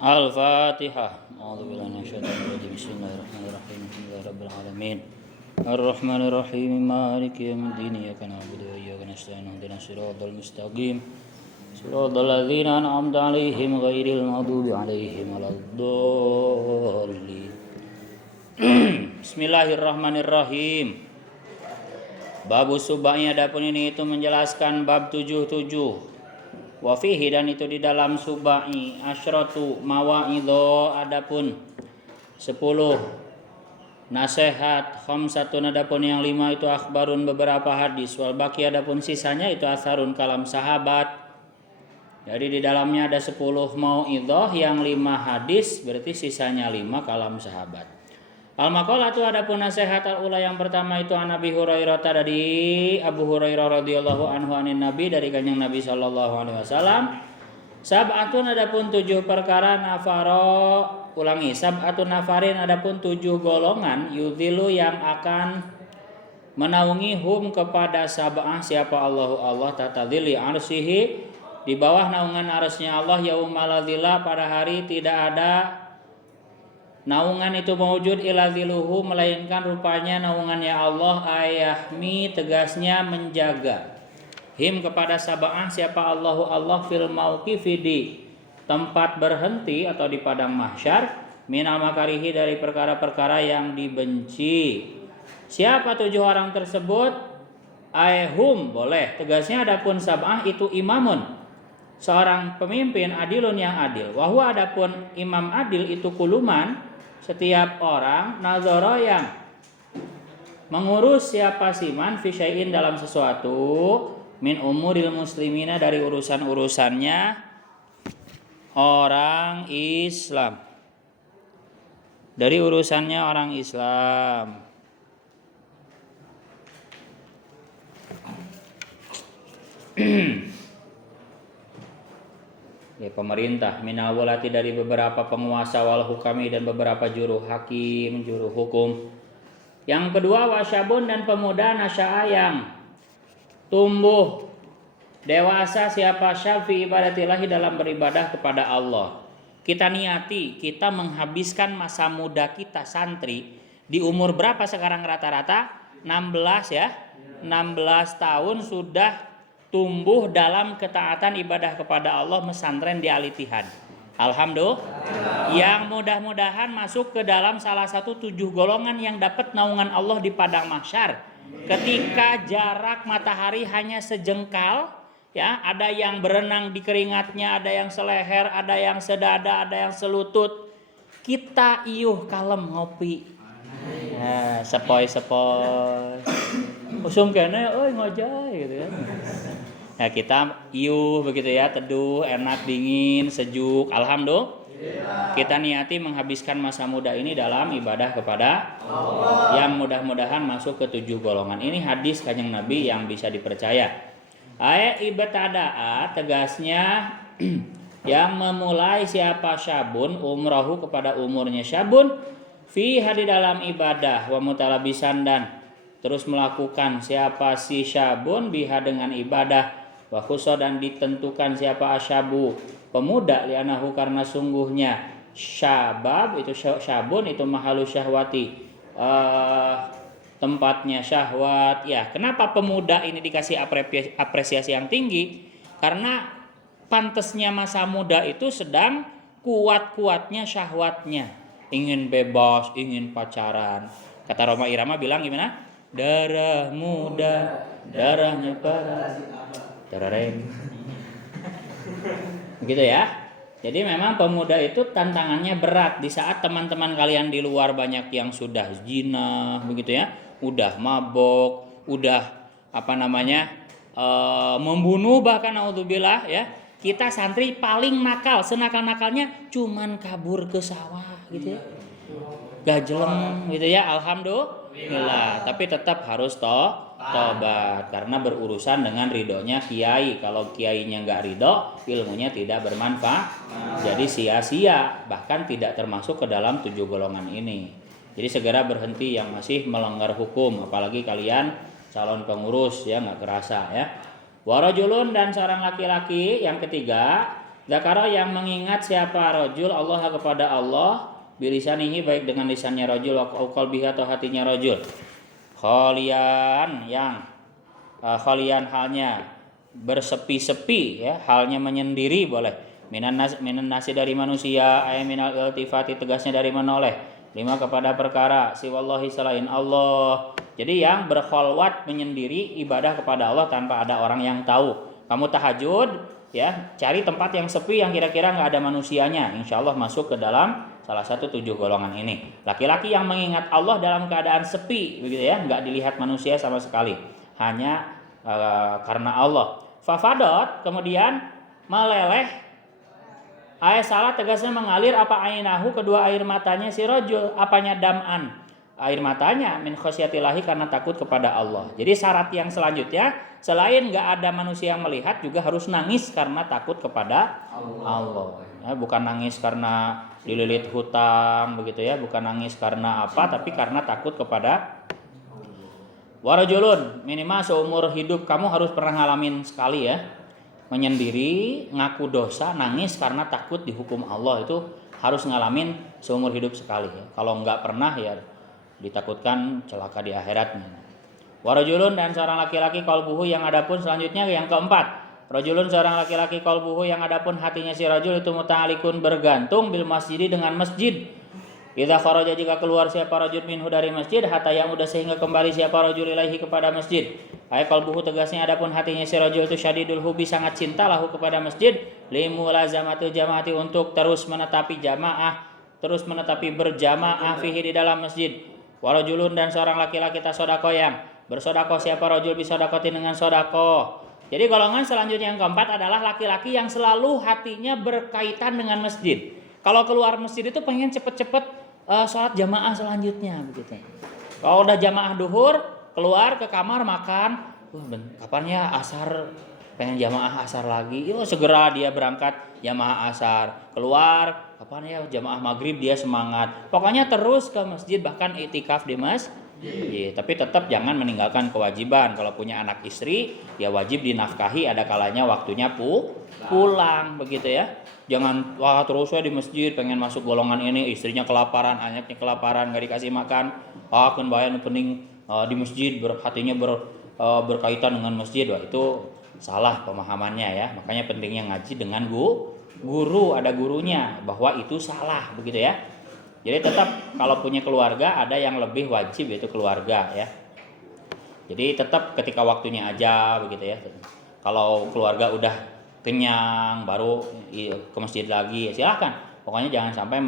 Al-Fatihah. A'udzubillahi minasyaitonir rajim. Bismillahirrahmanirrahim. Alhamdulillahirabbil alamin. Ar-Rahmanir-Rahim. Maliki yaumiddin. Iyyaka na'budu wa iyyaka nasta'in. Ihdinas siratal mustaqim. Siratal ladzina an'amta 'alaihim ghairil maghdubi 'alaihim waladdallin. Bismillahirrahmanirrahim. Babu subai, adapun ini itu menjelaskan bab 77. Wa fihi, dan itu di dalam subai, asyratu mawa'idho, adapun 10 nasihat, khamsatun, adapun yang 5 itu akhbarun, beberapa hadis, wal baqi, adapun sisanya itu atharun, kalam sahabat. Jadi di dalamnya ada 10 mau'idhoh, yang 5 hadis, berarti sisanya 5 kalam sahabat. Al-maqalatu, adapun nasihat al-ula yang pertama itu an Abi Hurairah, dari Abu Hurairah radhiyallahu anhu anin Nabi, dari kanjeng Nabi sallallahu alaihi wasallam. Sab'atun, adapun 7 perkara, nafaro, ulangi, sab'atun nafarin, adapun 7 golongan, yudhilu, yang akan menaungi hum kepada sab'ah, siapa Allah tatadhili arsihi, di bawah naungan arsy-Nya Allah, yaumal dzilla, pada hari tidak ada naungan itu mewujud, ila ziluhu, melainkan rupanya naungannya Allah, ayahmi, tegasnya menjaga, him kepada sab'ah, siapa Allah fil mauqifi, di tempat berhenti atau di padang mahsyar, minal makarihi, dari perkara-perkara yang dibenci. Siapa 7 orang tersebut? Ayhum, boleh, tegasnya adapun sab'ah itu imamun, seorang pemimpin, adilun, yang adil, wahwa, adapun imam adil itu kuluman, setiap orang, nazara, yang mengurus, siapa siman, fi syai'in, dalam sesuatu, min umuril muslimina, dari urusan-urusannya orang Islam, dari urusannya orang Islam. Ya, pemerintah, minal walati, dari beberapa penguasa, wal hukami, dan beberapa juru hakim, juru hukum. Yang kedua, wasyabun, dan pemuda, nasya'a, yang tumbuh dewasa, siapa syab fi ibadatillahi, dalam beribadah kepada Allah. Kita niati, kita menghabiskan masa muda kita santri di umur berapa sekarang rata-rata? 16 ya. 16 tahun sudah tumbuh dalam ketaatan ibadah kepada Allah, mesantren di Al-Ittihad. Alhamdulillah. Yang mudah-mudahan masuk ke dalam salah satu 7 golongan yang dapat naungan Allah di padang mahsyar. Ketika jarak matahari hanya sejengkal, ya, ada yang berenang di keringatnya, ada yang seleher, ada yang sedada, ada yang selutut. Kita iuh kalem ngopi. Ya, sepoi-sepoi. Usum kene euy ngojay gitu ya. Ya, kita iuh begitu ya, teduh, enak, dingin, sejuk. Alhamdulillah. Kita niati menghabiskan masa muda ini dalam ibadah kepada Allah, yang mudah-mudahan masuk ke 7 golongan ini. Hadis kanjeng Nabi yang bisa dipercaya. Ayat ibtada'a, tegasnya yang memulai, siapa syabun, umrahu, kepada umurnya syabun, fi, di dalam ibadah, wa mutalabisan, dan terus melakukan, siapa si syabun, biha, dengan ibadah, wa khuso, dan ditentukan, siapa asyabu, pemuda, li'anahu, karena sungguhnya syabab itu, syabun itu mahalu syahwati, tempatnya syahwat. Ya, kenapa pemuda ini dikasih apresiasi yang tinggi? Karena pantesnya masa muda itu sedang kuat-kuatnya syahwatnya, ingin bebas, ingin pacaran. Kata Roma Irama bilang gimana? Darah muda, darahnya para darareng. Begitu ya. Jadi memang pemuda itu tantangannya berat. Di saat teman-teman kalian di luar banyak yang sudah zina, begitu ya, udah mabok, udah membunuh, bahkan naudzubillah ya. Kita santri paling nakal, senakal-nakalnya cuman kabur ke sawah gitu ya. Gajeleng gitu ya, alhamdulillah. Tapi tetap harus tobat, karena berurusan dengan ridhonya kiai. Kalau kiainya nggak ridho, ilmunya tidak bermanfaat, jadi sia-sia, bahkan tidak termasuk ke dalam 7 golongan ini. Jadi segera berhenti yang masih melanggar hukum, apalagi kalian calon pengurus ya, nggak kerasa ya. Warajulun, dan seorang laki-laki yang ketiga, Zakaro yang mengingat siapa rajul Allah kepada Allah bilisanihi baik dengan lisannya rajul wa qalbihi atau hatinya rajul. Khalian yang khalian halnya bersepi-sepi ya, halnya menyendiri boleh. Minan nasi dari manusia, ay minal iltifati tegasnya dari menoleh. 5 kepada perkara siwallahi selain Allah. Jadi yang berkholwat menyendiri ibadah kepada Allah tanpa ada orang yang tahu. Kamu tahajud ya, cari tempat yang sepi yang kira-kira nggak ada manusianya. Insya Allah masuk ke dalam salah satu 7 golongan ini. Laki-laki yang mengingat Allah dalam keadaan sepi begitu ya, nggak dilihat manusia sama sekali. Hanya karena Allah. Fafadot kemudian meleleh. Ayat salah tegasnya mengalir apa ainahu kedua air matanya si rajul. Apanya dam'an? Air matanya min khosyatillahi karena takut kepada Allah. Jadi syarat yang selanjutnya selain nggak ada manusia yang melihat juga harus nangis karena takut kepada Allah. Ya, bukan nangis karena dililit hutang begitu ya, bukan nangis karena apa, tapi karena takut kepada warajulun. Minimal seumur hidup kamu harus pernah ngalamin sekali ya, menyendiri, ngaku dosa, nangis karena takut dihukum Allah. Itu harus ngalamin seumur hidup sekali ya. Kalau nggak pernah ya ditakutkan celaka di akhiratnya. Warajulun dan seorang laki-laki qalbuhu yang adapun selanjutnya yang keempat. Rajulun seorang laki-laki qalbuhu yang adapun hatinya si rajul itu muta'alikun bergantung bil masjidi dengan masjid. Idza kharaja jika keluar siapa rajul minhu dari masjid hatta yang udah sehingga kembali siapa rajul ilaihi kepada masjid. Ay qalbuhu tegasnya adapun hatinya si rajul itu syadidul hubi sangat cinta lahu kepada masjid limulazamatil jamaati untuk terus menetapi jamaah, terus menetapi berjamaah fihi di dalam masjid. Warajulun dan seorang laki-laki tasodakoh yang bersodakoh siapa rajul bisodakotin dengan sodakoh. Jadi golongan selanjutnya yang keempat adalah laki-laki yang selalu hatinya berkaitan dengan masjid. Kalau keluar masjid itu pengen cepet-cepet sholat jamaah selanjutnya begitu. Kalau udah jamaah duhur keluar ke kamar makan, kapan ya asar, pengen jamaah asar lagi, yuk segera dia berangkat jamaah asar. Keluar kapan ya jamaah maghrib, dia semangat. Pokoknya terus ke masjid bahkan itikaf di masjid. Tapi tetap jangan meninggalkan kewajiban. Kalau punya anak istri ya wajib dinafkahi, ada kalanya waktunya pulang begitu ya. Jangan wah terus di masjid pengen masuk golongan ini, istrinya kelaparan, anaknya kelaparan, nggak dikasih makan. Kan bayar pening di masjid hatinya berkaitan dengan masjid. Wah, itu salah pemahamannya ya. Makanya pentingnya ngaji dengan guru, ada gurunya bahwa itu salah begitu ya. Jadi tetap kalau punya keluarga ada yang lebih wajib yaitu keluarga ya. Jadi tetap ketika waktunya aja begitu ya. Kalau keluarga udah kenyang baru ke masjid lagi ya silahkan. Pokoknya jangan sampai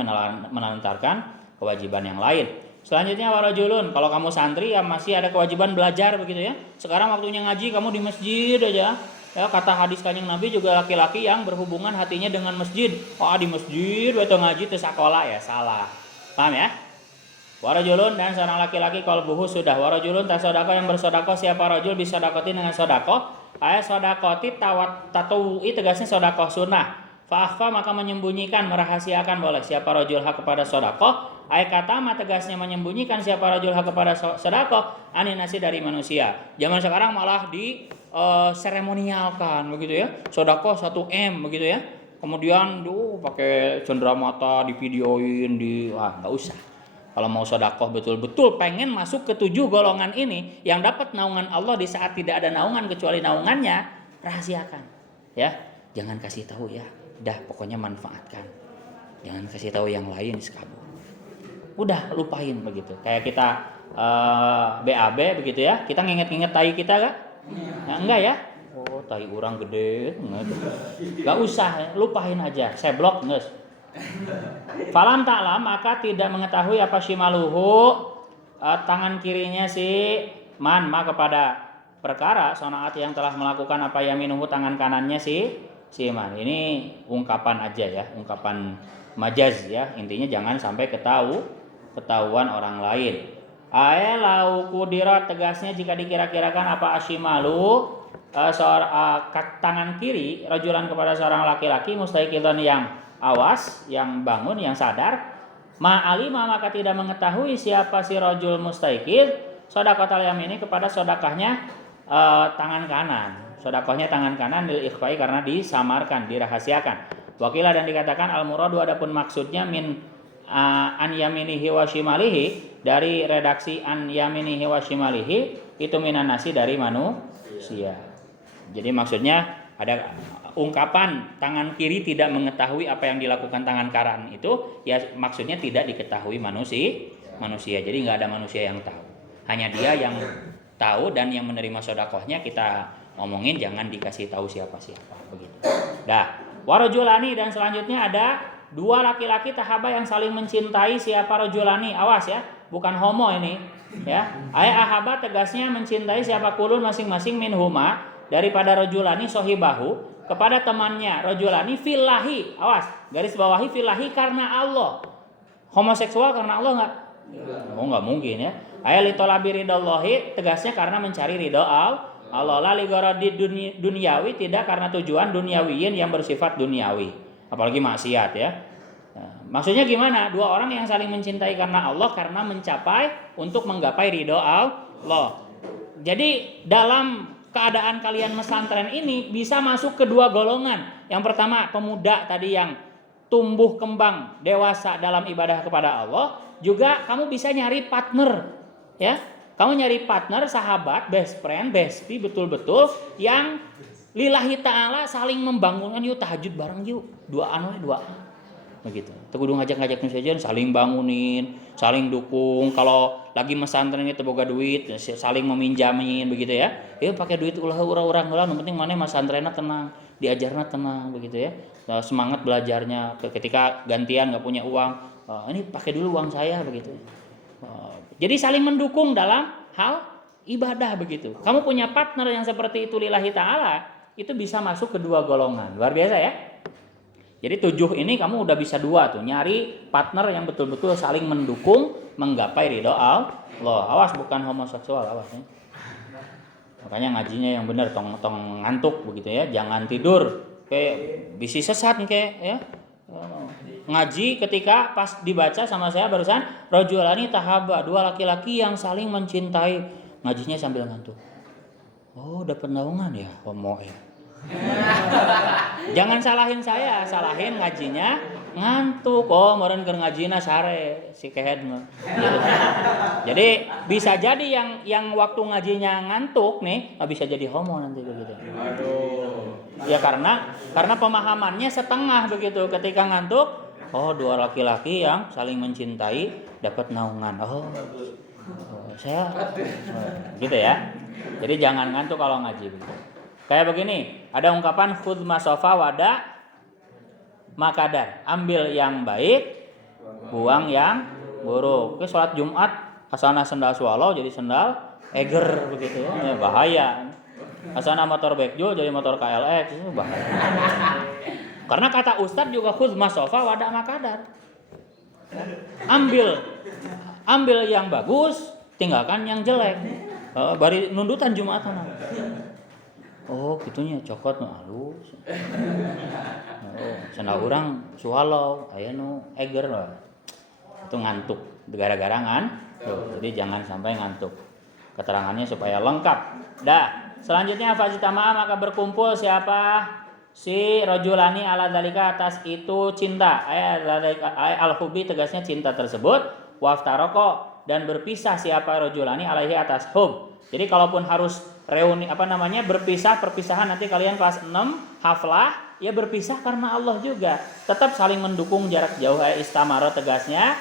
menelantarkan kewajiban yang lain. Selanjutnya warajulun, kalau kamu santri ya masih ada kewajiban belajar begitu ya. Sekarang waktunya ngaji kamu di masjid aja. Ya, kata hadis Kanjeng Nabi juga laki-laki yang berhubungan hatinya dengan masjid. Di masjid atau ngaji itu sekolah ya salah. Paham ya? Warajulun dan seorang laki-laki qalbuhu sudah. Warajulun tasodako yang bersodako siapa rajul bisa dakotin dengan sodako. Ayat sodakoti tatawu'i tegasnya sodako sunnah. Fa'akhfa maka menyembunyikan, merahasiakan boleh siapa rajul hak kepada sodako. Ayat kata tegasnya menyembunyikan siapa rajul hak kepada sodako. Aninasi dari manusia. Zaman sekarang malah di seremonialkan begitu ya. Sodako 1M begitu ya. Kemudian pakai cenderamata di videoin nggak usah. Kalau mau sodakoh betul-betul pengen masuk ke 7 golongan ini yang dapat naungan Allah di saat tidak ada naungan kecuali naungannya, rahasiakan ya, jangan kasih tahu ya, pokoknya manfaatkan, jangan kasih tahu yang lain sekabur, udah lupain begitu. Kayak kita BAB begitu ya, kita nginget-nginget tai kita gak? Nah, enggak ya. Tai urang gede, nggak usah, lupain aja, saya blok nges. Falam ta'lam maka tidak mengetahui apa shimaluhu tangan kirinya si man kepada perkara sonaat yang telah melakukan apa yaminuhu tangan kanannya si man. Ini ungkapan aja ya, ungkapan majaz ya, intinya jangan sampai ketahuan orang lain. Lau kudirat tegasnya jika dikira-kirakan apa ashimalu tangan kiri rajulan kepada seorang laki-laki mustaiqidhan yang awas, yang bangun, yang sadar. Ma'alima maka tidak mengetahui siapa si rajul mustaiqidh shadaqatal yamin ini kepada sedekahnya tangan kanan. Sedekahnya tangan kanan lil ikhfai karena disamarkan, dirahasiakan. Wakila dan dikatakan al-muradu adapun maksudnya min an yaminihi wa shimalihi, dari redaksi an yaminihi wa shimalihi itu minan nasi dari manusia. Jadi maksudnya ada ungkapan tangan kiri tidak mengetahui apa yang dilakukan tangan kanan itu ya maksudnya tidak diketahui manusia. Jadi nggak ada manusia yang tahu. Hanya dia yang tahu dan yang menerima sedekahnya kita ngomongin, jangan dikasih tahu siapa-siapa begitu. Dah, warajulani dan selanjutnya ada dua laki-laki tahaba yang saling mencintai. Siapa rajulani? Awas ya, bukan homo ini ya. Ahaba tegasnya mencintai siapa kulun masing-masing minhuma daripada rajulani sohibahu kepada temannya. Rajulani fillahi, awas garis bawahi fillahi karena Allah. Homoseksual karena Allah enggak? Oh enggak mungkin ya. Litolabi ridallahi tegasnya karena mencari ridha Allah, la li gharadi duniawi, tidak karena tujuan duniawiyin yang bersifat duniawi, apalagi maksiat ya. Nah, maksudnya gimana? Dua orang yang saling mencintai karena Allah karena mencapai untuk menggapai ridha Allah. Jadi dalam keadaan kalian mesantren ini bisa masuk kedua golongan. Yang pertama pemuda tadi yang tumbuh kembang dewasa dalam ibadah kepada Allah, juga kamu bisa nyari partner ya. Kamu nyari partner, sahabat, best friend, bestie betul-betul yang lillahi ta'ala saling membangunkan. Yuk tahajud bareng yuk, duaan. Begitu. Kudu ngajak-ngajak saja, saling bangunin, saling dukung. Kalau lagi mesantren itu boga duit, saling meminjamin begitu ya. Ya pakai duit urang-urang, yang penting mana mesantrenna tenang, diajarna tenang begitu ya. Semangat belajarnya. Ketika gantian enggak punya uang, ini pakai dulu uang saya begitu. Jadi saling mendukung dalam hal ibadah begitu. Kamu punya partner yang seperti itu lillahi ta'ala, itu bisa masuk kedua golongan. Luar biasa ya. Jadi 7 ini kamu udah bisa 2 tuh. Nyari partner yang betul-betul saling mendukung menggapai ridha Allah. Awas bukan homoseksual, awas ya. Makanya ngajinya yang benar, tong ngantuk begitu ya. Jangan tidur kayak bisi sesat kayak ya. Ngaji ketika pas dibaca sama saya barusan rajulani tahaba, dua laki-laki yang saling mencintai, ngajinya sambil ngantuk. Oh dapat naungan ya homo ya. Jangan salahin saya, salahin ngajinya ngantuk. Oh meureun keur ngajina sare si kehed mah. Jadi bisa jadi yang waktu ngajinya ngantuk nih bisa jadi homo nanti begitu. Aduh. Ya karena pemahamannya setengah begitu. Ketika ngantuk, oh dua laki-laki yang saling mencintai dapat naungan. Oh saya gitu ya. Jadi jangan ngantuk kalau ngaji begitu. Kayak begini, ada ungkapan khudh masofa wada makadar. Ambil yang baik, buang yang buruk. Oke, sholat Jumat asana sendal swallow jadi sendal eger begitu ya. Bahaya. Asana motor Bekjo jadi motor KLX itu bahaya. Karena kata Ustadz juga khudh masofa wada makadar. Ambil yang bagus, tinggalkan yang jelek. Bari nundutan Jumatan. Oh, gitunya cokot nu halus. Oh, cenah urang swallow, aya nu eger lah. Itu ngantuk gara-gara ngantuk. Jadi jangan sampai ngantuk. Keterangannya supaya lengkap. Dah, selanjutnya fajtama'a maka berkumpul siapa? Si rajulani ala dalika atas itu cinta. Al-hubi tegasnya cinta tersebut. Waftaroko dan berpisah siapa rajulani alaihi atas hub. Jadi kalaupun harus reuni perpisahan nanti kalian kelas 6 haflah ya berpisah karena Allah juga. Tetap saling mendukung jarak jauh istamaro tegasnya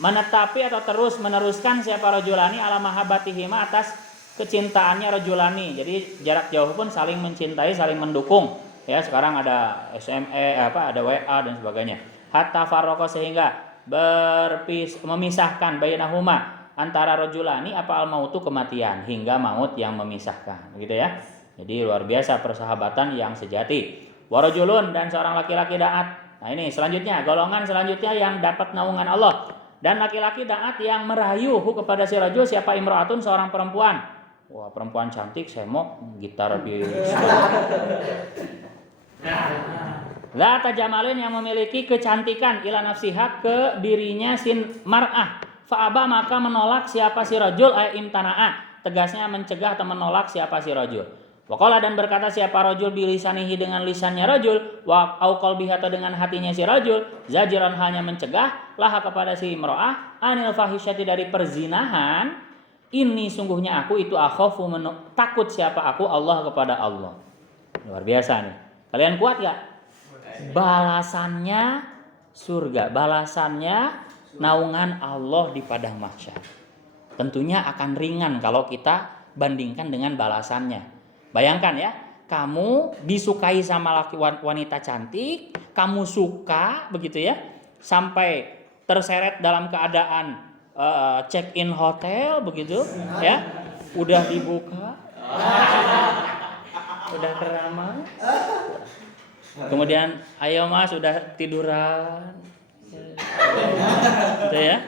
menetapi atau terus meneruskan siapa rajulani ala mahabbatihima atas kecintaannya rajulani. Jadi jarak jauh pun saling mencintai, saling mendukung. Ya, sekarang ada ada WA dan sebagainya. Hatta farraqo sehingga memisahkan bainahuma antara rajulani apa al-mautu kematian hingga maut yang memisahkan gitu ya. Jadi luar biasa persahabatan yang sejati. Warajulun dan seorang laki-laki daat. Nah ini selanjutnya golongan selanjutnya yang dapat naungan Allah dan laki-laki daat yang merayu kepada si rajul siapa imraatun seorang perempuan. Wah perempuan cantik semok gitar di La tajamalin yang memiliki kecantikan ila nafsiha ke dirinya sin mar'ah. Fa'aba maka menolak siapa si rajul imtana'a. Tegasnya mencegah atau menolak siapa si rajul. Waqala dan berkata siapa rajul bilisanihi dengan lisannya rajul wa au qalbihi atau dengan hatinya si rajul zajiran hanya mencegah laha kepada si imro'ah anil fahisyati dari perzinahan ini sungguhnya aku itu akhafu takut siapa aku Allah kepada Allah. Luar biasa nih. Kalian kuat gak? Balasannya surga, balasannya naungan Allah di padang mahsyar. Tentunya akan ringan kalau kita bandingkan dengan balasannya. Bayangkan ya, kamu disukai sama wanita cantik, kamu suka begitu ya, sampai terseret dalam keadaan check in hotel begitu ya, udah dibuka, udah keramas, kemudian ayo mas udah tiduran, gitu ya.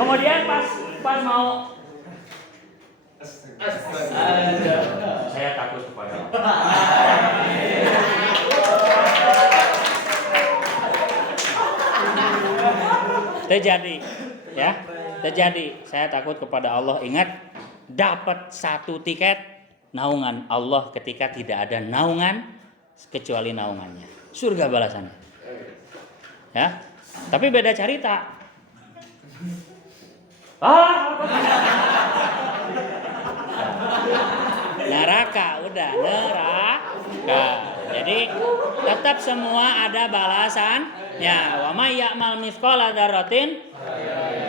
Kemudian pas mau saya takut kepada terjadi ya, terjadi saya takut kepada Allah. Ingat, dapat 1 tiket naungan Allah ketika tidak ada naungan kecuali naungannya, surga balasannya ya. Tapi beda cerita. Neraka, udah neraka. Jadi tetap semua ada balasannya. Wa may ya'mal mithqala dzarratin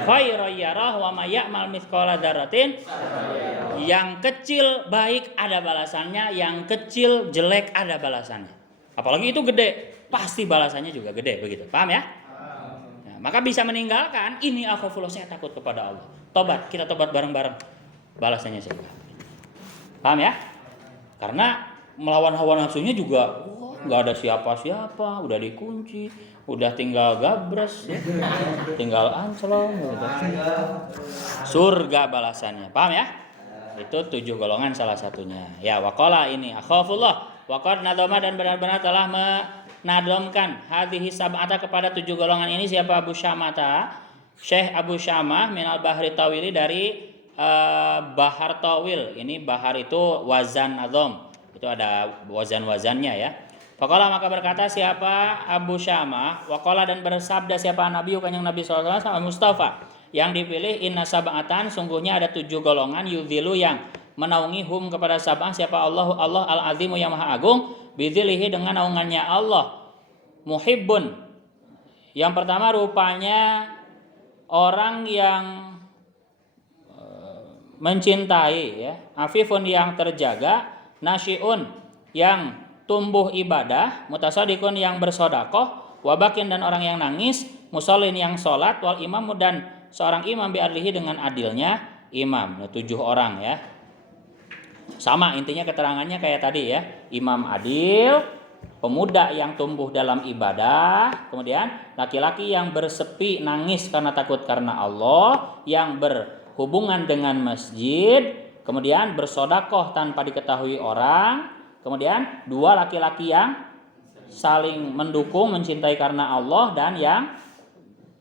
khairan yarah wa may ya'mal mithqala dzarratin. Yang kecil baik ada balasannya, yang kecil jelek ada balasannya. Apalagi itu gede, pasti balasannya juga gede begitu. Paham ya? Maka bisa meninggalkan ini akhafullah, saya takut kepada Allah. Tobat, kita tobat bareng-bareng. Balasannya surga. Paham ya? Karena melawan hawa nafsunya juga nggak ada siapa-siapa, udah dikunci, udah tinggal gabres, ya. Tinggal ancelong gitu. Surga balasannya. Paham ya? Itu 7 golongan salah satunya. Ya, waqala ini akhafullah. Waqad nadama dan benar-benar telah nadomkan hadhihi sab'ata kepada 7 golongan ini siapa? Abu Syamata, Syekh Abu Syamah minal bahri tawili dari bahar tawil. Ini bahar itu wazan azam, itu ada wazan-wazannya ya. Faqala maka berkata siapa Abu Syamah, waqala dan bersabda siapa Nabi kanjeng Nabi sallallahu alaihi wasallam Mustafa yang dipilih inna sab'atan sungguhnya ada 7 golongan yudhilu yang menaungi hum kepada sab'ah siapa Allah al-azimu yang maha agung bidzilihi dengan naungannya Allah. Muhibbun, yang pertama rupanya orang yang mencintai ya, afifun yang terjaga, nasyiun yang tumbuh ibadah, mutasadiqun yang bersodakoh, wabakin dan orang yang nangis, musallin yang sholat, wal imam dan seorang imam biadlihi dengan adilnya imam. 7 orang ya. Sama intinya keterangannya kayak tadi ya, imam adil, pemuda yang tumbuh dalam ibadah, kemudian laki-laki yang bersepi nangis karena takut karena Allah, yang berhubungan dengan masjid, kemudian bersodakoh tanpa diketahui orang, kemudian 2 laki-laki yang saling mendukung mencintai karena Allah, dan yang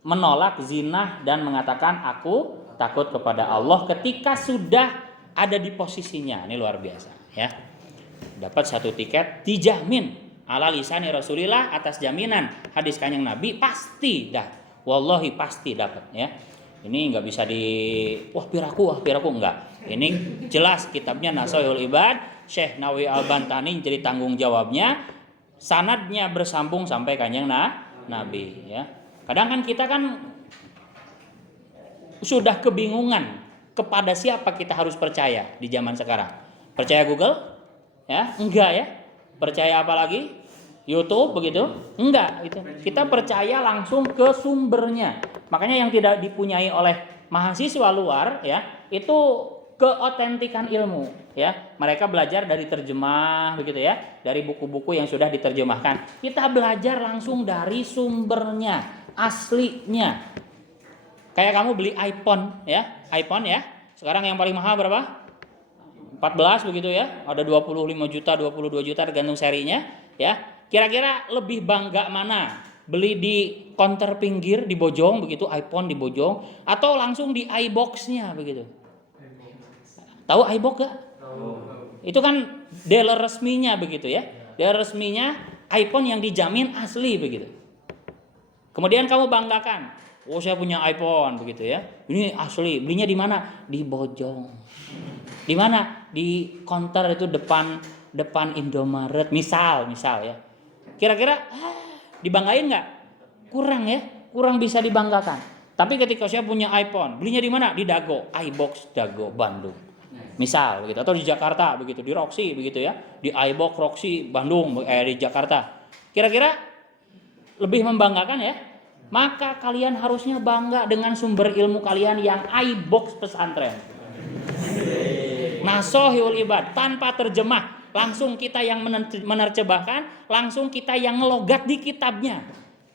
menolak zina dan mengatakan aku takut kepada Allah ketika sudah ada di posisinya. Ini luar biasa ya. Dapat 1 tiket dijamin ala lisani Rasulillah, atas jaminan hadis kanjeng Nabi, pasti dah. Wallahi pasti dapat ya. Ini enggak bisa piraku enggak. Ini jelas kitabnya Nasaihul Ibad, Syekh Nawawi Al-Bantani jadi tanggung jawabnya. Sanadnya bersambung sampai kanjeng Nabi ya. Kadang kan kita sudah kebingungan kepada siapa kita harus percaya di zaman sekarang. Percaya Google? Ya, enggak ya. Percaya apa lagi? YouTube begitu? Enggak, itu. Kita percaya langsung ke sumbernya. Makanya yang tidak dipunyai oleh mahasiswa luar ya, itu keotentikan ilmu ya. Mereka belajar dari terjemah begitu ya, dari buku-buku yang sudah diterjemahkan. Kita belajar langsung dari sumbernya, aslinya. Kayak kamu beli iPhone ya. Sekarang yang paling mahal berapa? 14 begitu ya. Ada 25 juta, 22 juta tergantung serinya ya. Kira-kira lebih bangga mana? beli di counter pinggir di Bojong begitu, iPhone di Bojong, atau langsung di iBox-nya begitu. Tahu iBox gak? Itu kan dealer resminya begitu ya. Dealer resminya iPhone yang dijamin asli begitu. Kemudian kamu banggakan, oh saya punya iPhone begitu ya. Ini asli. Belinya di mana? Di Bojong. Di mana? Di counter itu depan Indomaret, misal ya. Kira-kira dibanggain nggak? Kurang ya, kurang bisa dibanggakan. Tapi ketika saya punya iPhone, belinya di mana? Di Dago, iBox Dago Bandung. Misal begitu, atau di Jakarta begitu, di Roxy begitu ya, di iBox Roxy Bandung di Jakarta. Kira-kira lebih membanggakan ya? Maka kalian harusnya bangga dengan sumber ilmu kalian yang iBox pesantren. Nasohul ibad, tanpa terjemah, langsung kita yang menerjemahkan, langsung kita yang ngelogat di kitabnya.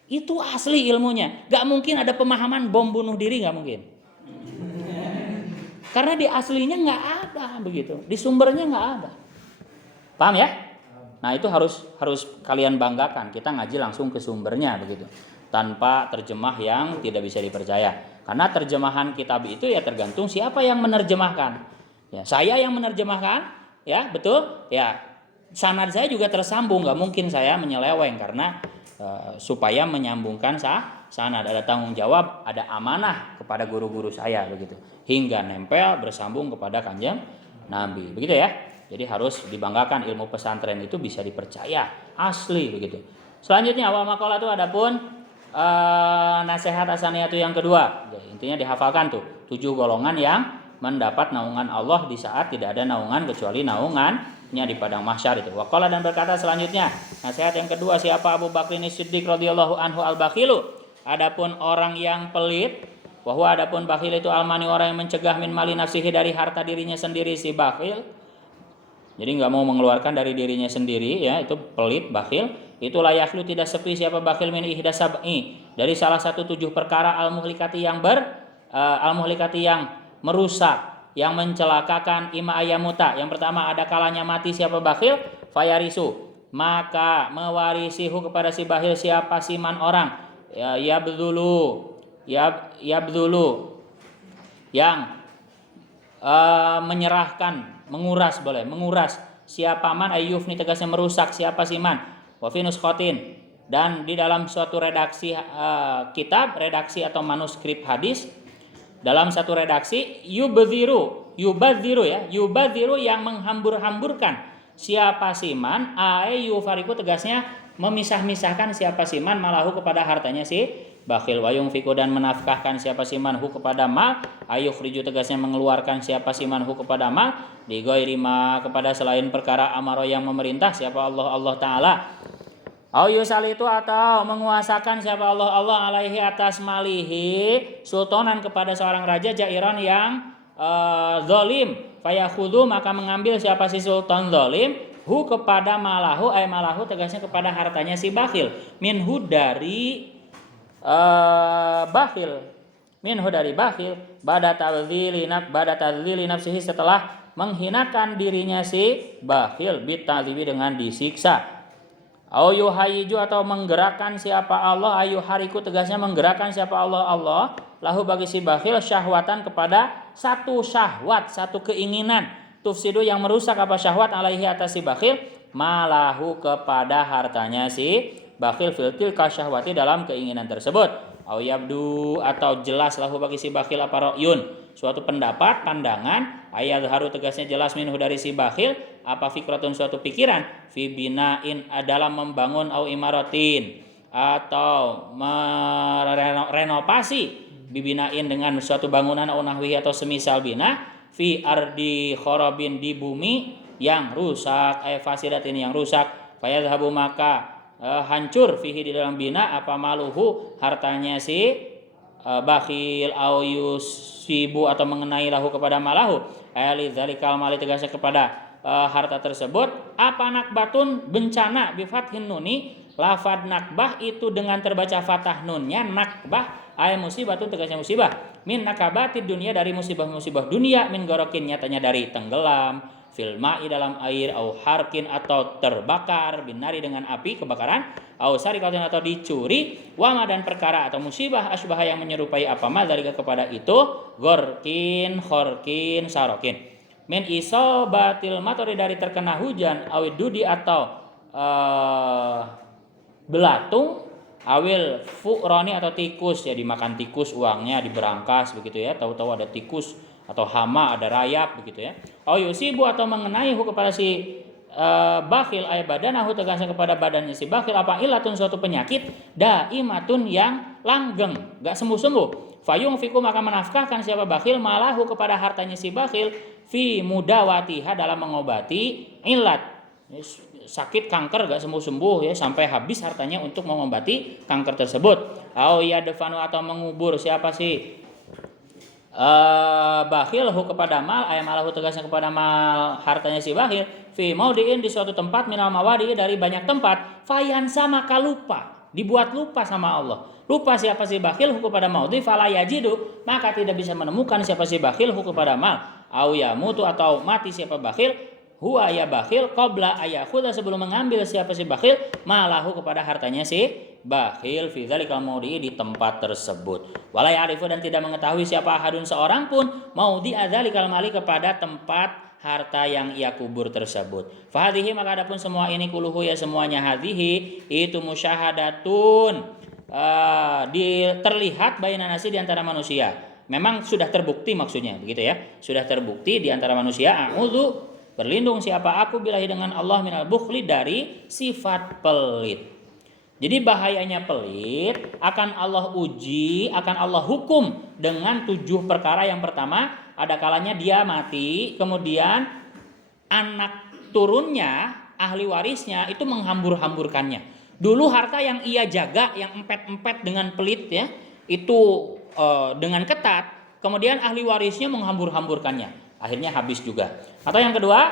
Itu asli ilmunya. Gak mungkin ada pemahaman bom bunuh diri, gak mungkin. Karena di aslinya gak ada begitu, di sumbernya gak ada. Paham ya? Nah itu harus kalian banggakan. Kita ngaji langsung ke sumbernya begitu, tanpa terjemah yang tidak bisa dipercaya. Karena terjemahan kitab itu ya tergantung siapa yang menerjemahkan. Ya, saya yang menerjemahkan, ya betul. Ya, sanad saya juga tersambung. Gak mungkin saya menyeleweng karena supaya menyambungkan sanad, ada tanggung jawab, ada amanah kepada guru-guru saya begitu, hingga nempel bersambung kepada Kanjeng Nabi begitu ya. Jadi harus dibanggakan, ilmu pesantren itu bisa dipercaya, asli begitu. Selanjutnya awal makalah itu adapun nasihat hasaniyah itu yang kedua. Jadi, intinya dihafalkan tuh 7 golongan yang mendapat naungan Allah di saat tidak ada naungan kecuali naungannya di padang mahsyar itu. Waqala dan berkata selanjutnya, nasihat yang kedua, siapa Abu Bakrin Siddiq radhiyallahu anhu al-bakhilu, adapun orang yang pelit, bahwa adapun bakhil itu almani, orang yang mencegah min mali nafsihi, dari harta dirinya sendiri si bakhil. Jadi enggak mau mengeluarkan dari dirinya sendiri ya, itu pelit, bakhil. Itu layaklu tidak sepi siapa bakhil min ihda sab'i, dari salah satu 7 perkara al-muhlikati yang merusak, yang mencelakakan, ima ayamuta. Yang pertama, ada kalanya mati siapa bakhil, fayarisu, maka mewarisihu kepada si bakhil siapa siman orang, ya bdulu yang menyerahkan, menguras siapa man ayyufni, tegasnya merusak siapa siman, wa fi nuskhatin, dan di dalam suatu redaksi kitab, redaksi atau manuskrip hadis, dalam satu redaksi, yubadziru yang menghambur-hamburkan siapa siman, yufariku, tegasnya memisah-misahkan siapa siman, malahu kepada hartanya si bakhil, wayung fiku, dan menafkahkan siapa siman hu kepada mal, ayukhriju, tegasnya mengeluarkan siapa siman hu kepada mal, di ghairi ma, kepada selain perkara amaro yang memerintah siapa Allah Ta'ala, au yusali, itu atau menguasakan siapa Allah alaihi atas malihi, sultanan kepada seorang raja, jairan yang zalim, fayakhudhu, maka mengambil siapa si sultan zalim, hu kepada malahu, malahu, tegasnya kepada hartanya si bakhil, minhu dari bakhil, bada tadzili nafsihi, setelah menghinakan dirinya si bakhil, bitadhibi, dengan disiksa. Au yuhayyiju, atau menggerakkan siapa Allah, ayuhariku, tegasnya menggerakkan siapa Allah lahu bagi si bakhil, syahwatan, kepada satu syahwat, satu keinginan, tufsidu, yang merusak apa syahwat, alaihi atas si bakhil, malahu, kepada hartanya si bakhil, fil tilka syahwati, dalam keinginan tersebut. Au yabdu, atau jelas lahu bagi si bakhil apa ra'yun, suatu pendapat, pandangan, ayat haru, tegasnya jelas, minhu dari si bakhil, apa fikratun, suatu pikiran, fi bina'in, dalam membangun, au imaratin, atau merenovasi, bibinain, dengan suatu bangunan, au nahwi, atau semisal bina, fi ardi khorobin, di bumi yang rusak, fasidatin, yang rusak, fayadhabu, maka hancur, fihi, di dalam bina, apa maluhu, hartanya si bakhil, au yusibu, atau mengenai lahu kepada malahu, lidzalikal mali, tegasnya kepada harta tersebut, apa nakbatun, bencana, bifathin nuni, lafad nakbah itu dengan terbaca fathah nunnya, nakbah ay musibatun, tegasnya musibah, min nakabatid dunia, dari musibah-musibah dunia, min gorokin, nyatanya dari tenggelam, fil ma'i dalam air, au harkin atau terbakar, binari dengan api kebakaran, au sarikatin atau dicuri, wama dan perkara atau musibah asbah yang menyerupai apa madzalika kepada itu, gorkin, khorkin, sarokin. Min isobatil matori dari terkena hujan, awid dudi atau belatung, awil fu'roni atau tikus, ya dimakan tikus uangnya diberangkas begitu ya, tahu-tahu ada tikus atau hama, ada rayap begitu ya. Au yusibu atau mengenai kepada si bakhil ay badanahu tegasnya kepada badannya si bakhil apa ilatun suatu penyakit daimatun yang langgeng, enggak sembuh-sembuh. Fayung fiku maka menafkahkan siapa bakhil malahu kepada hartanya si bakhil fi mudawatiha dalam mengobati ilat sakit kanker gak sembuh-sembuh ya sampai habis hartanya untuk mengobati kanker tersebut. Au yadfanu atau mengubur siapa sih bakhilhu kepada mal ayam alahu tegasnya kepada mal hartanya si bakhil fi maudiin di suatu tempat minal mawadi dari banyak tempat fayansa maka lupa dibuat lupa sama Allah. Lupa siapa si bakhilhu kepada maudi fala yajidu maka tidak bisa menemukan siapa si bakhilhu kepada mal. Au yamutu atau mati siapa bakhil huwa ya bakhil qabla ayakhudha sebelum mengambil siapa si bakhil malahu kepada hartanya si bakhil fi dzalikal maudi di tempat tersebut. Wala ya'rifu dan tidak mengetahui siapa ahadun seorang pun maudi adzalikal mali kepada tempat harta yang ia kubur tersebut. Fahadhihi maka adapun semua ini kuluhu ya semuanya hadhihi itu musyahadatun terlihat baina nasi di antara manusia. Memang sudah terbukti maksudnya begitu ya. Sudah terbukti di antara manusia a'udzu berlindung siapa aku billahi dengan Allah minal bukhli dari sifat pelit. Jadi bahayanya pelit akan Allah uji, akan Allah hukum dengan 7 perkara. Yang pertama, ada kalanya dia mati, kemudian anak turunnya, ahli warisnya itu menghambur-hamburkannya. Dulu harta yang ia jaga, yang empet-empet dengan pelit ya, itu dengan ketat, kemudian ahli warisnya menghambur-hamburkannya. Akhirnya habis juga. Atau yang kedua,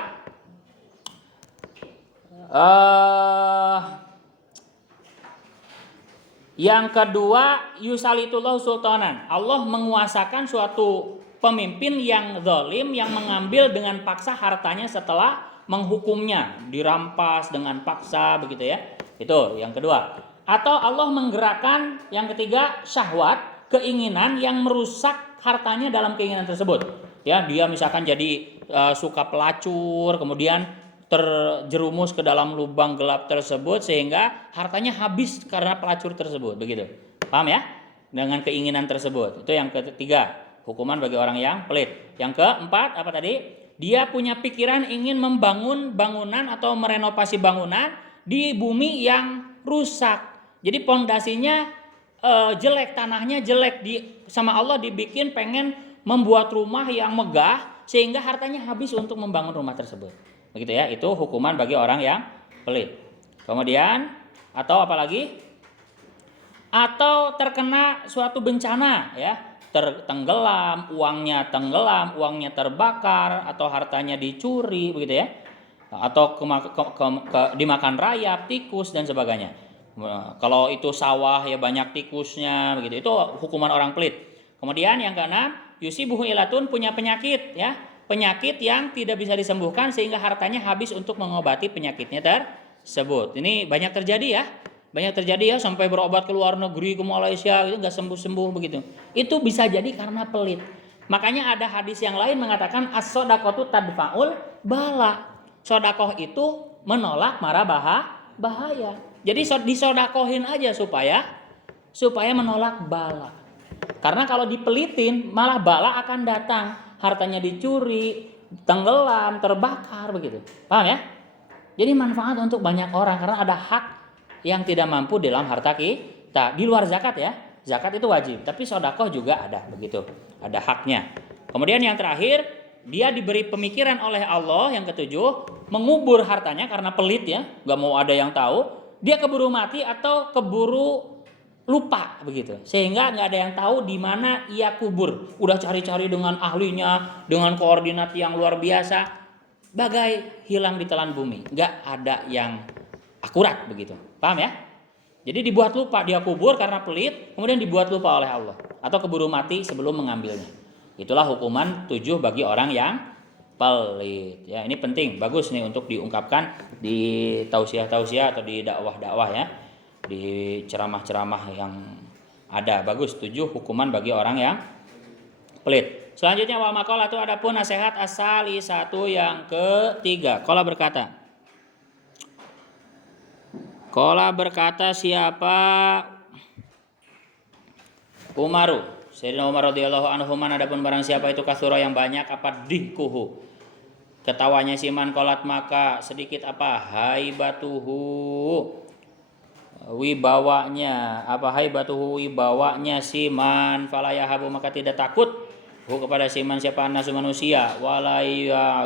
yusalitullah sultanan. Allah menguasakan suatu pemimpin yang zalim yang mengambil dengan paksa hartanya setelah menghukumnya, dirampas dengan paksa begitu ya. Itu yang kedua. Atau Allah menggerakkan yang ketiga syahwat, keinginan yang merusak hartanya dalam keinginan tersebut. Ya, dia misalkan jadi suka pelacur, kemudian terjerumus ke dalam lubang gelap tersebut sehingga hartanya habis karena pelacur tersebut, begitu. Paham ya? Dengan keinginan tersebut. Itu yang ketiga, hukuman bagi orang yang pelit. Yang keempat apa tadi? Dia punya pikiran ingin membangun bangunan atau merenovasi bangunan di bumi yang rusak. Jadi pondasinya jelek, tanahnya jelek, sama Allah dibikin pengen membuat rumah yang megah sehingga hartanya habis untuk membangun rumah tersebut. Begitu ya, itu hukuman bagi orang yang pelit. Kemudian atau apalagi? Atau terkena suatu bencana ya, tertenggelam, uangnya terbakar atau hartanya dicuri begitu ya. Atau dimakan rayap, tikus dan sebagainya. Kalau itu sawah ya banyak tikusnya begitu. Itu hukuman orang pelit. Kemudian yang keenam, yusibuhu ilatun punya penyakit ya. Penyakit yang tidak bisa disembuhkan sehingga hartanya habis untuk mengobati penyakitnya tersebut. Ini banyak terjadi ya. Banyak terjadi ya sampai berobat ke luar negeri, ke Malaysia itu enggak sembuh-sembuh begitu. Itu bisa jadi karena pelit. Makanya ada hadis yang lain mengatakan as-shadaqatu tadfa'ul bala. Sedekah itu menolak mara bahaya. Jadi disodakohin aja supaya menolak bala. Karena kalau dipelitin malah bala akan datang, hartanya dicuri, tenggelam, terbakar begitu. Paham ya? Jadi manfaat untuk banyak orang karena ada hak yang tidak mampu dalam harta kita. Di luar zakat ya. Zakat itu wajib, tapi sedekah juga ada begitu. Ada haknya. Kemudian yang terakhir, dia diberi pemikiran oleh Allah yang ketujuh, mengubur hartanya karena pelit ya, nggak mau ada yang tahu. Dia keburu mati atau keburu lupa begitu, sehingga nggak ada yang tahu di mana ia kubur. Udah cari-cari dengan ahlinya, dengan koordinat yang luar biasa, bagai hilang di telan bumi, nggak ada yang akurat begitu. Paham ya? Jadi dibuat lupa, dia kubur karena pelit, kemudian dibuat lupa oleh Allah atau keburu mati sebelum mengambilnya. Itulah hukuman 7 bagi orang yang pelit. Ya, ini penting, bagus nih untuk diungkapkan di tausiah-tausiah atau di dakwah-dakwah ya. Di ceramah-ceramah yang ada. Bagus, 7 hukuman bagi orang yang pelit. Selanjutnya wal maqalah itu adapun nasihat asali satu yang ketiga. Qala berkata siapa Umaru, Sayyidina Umar radhiyallahu anhu, man adapun barang siapa itu kasura yang banyak apa dihkuhu, ketawanya siman kolat maka sedikit apa haibatuhu, wibawanya apa haibatuhu, wibawanya siman falayahabu maka tidak takut hu kepada siman siapa nasu manusia, wala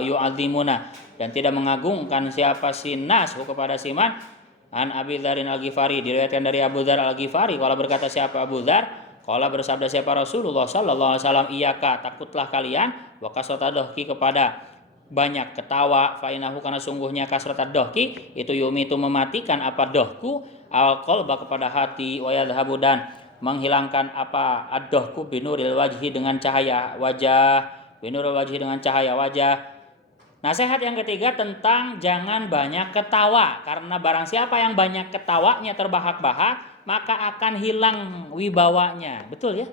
yu'adzimuna dan tidak mengagungkan siapa sinas hu kepada siman. An Abi Dzarin Al-Ghifari, diriwayatkan dari Abu Dzar Al-Ghifari, kalau berkata siapa Abu Dzar, kalau bersabda siapa Rasulullah sallallahu alaihi wasallam, iyaka takutlah kalian wa kasrata dohki kepada banyak ketawa, fa inahu karena sungguhnya kasrata dohki itu yumi itu mematikan apa dohku al qalba kepada hati, wa yadhhabu dan menghilangkan apa ad-dohku binuril wajhi dengan cahaya wajah, binuril wajhi dengan cahaya wajah. Nasihat yang ketiga tentang jangan banyak ketawa, karena barang siapa yang banyak ketawanya terbahak-bahak maka akan hilang wibawanya. Betul ya?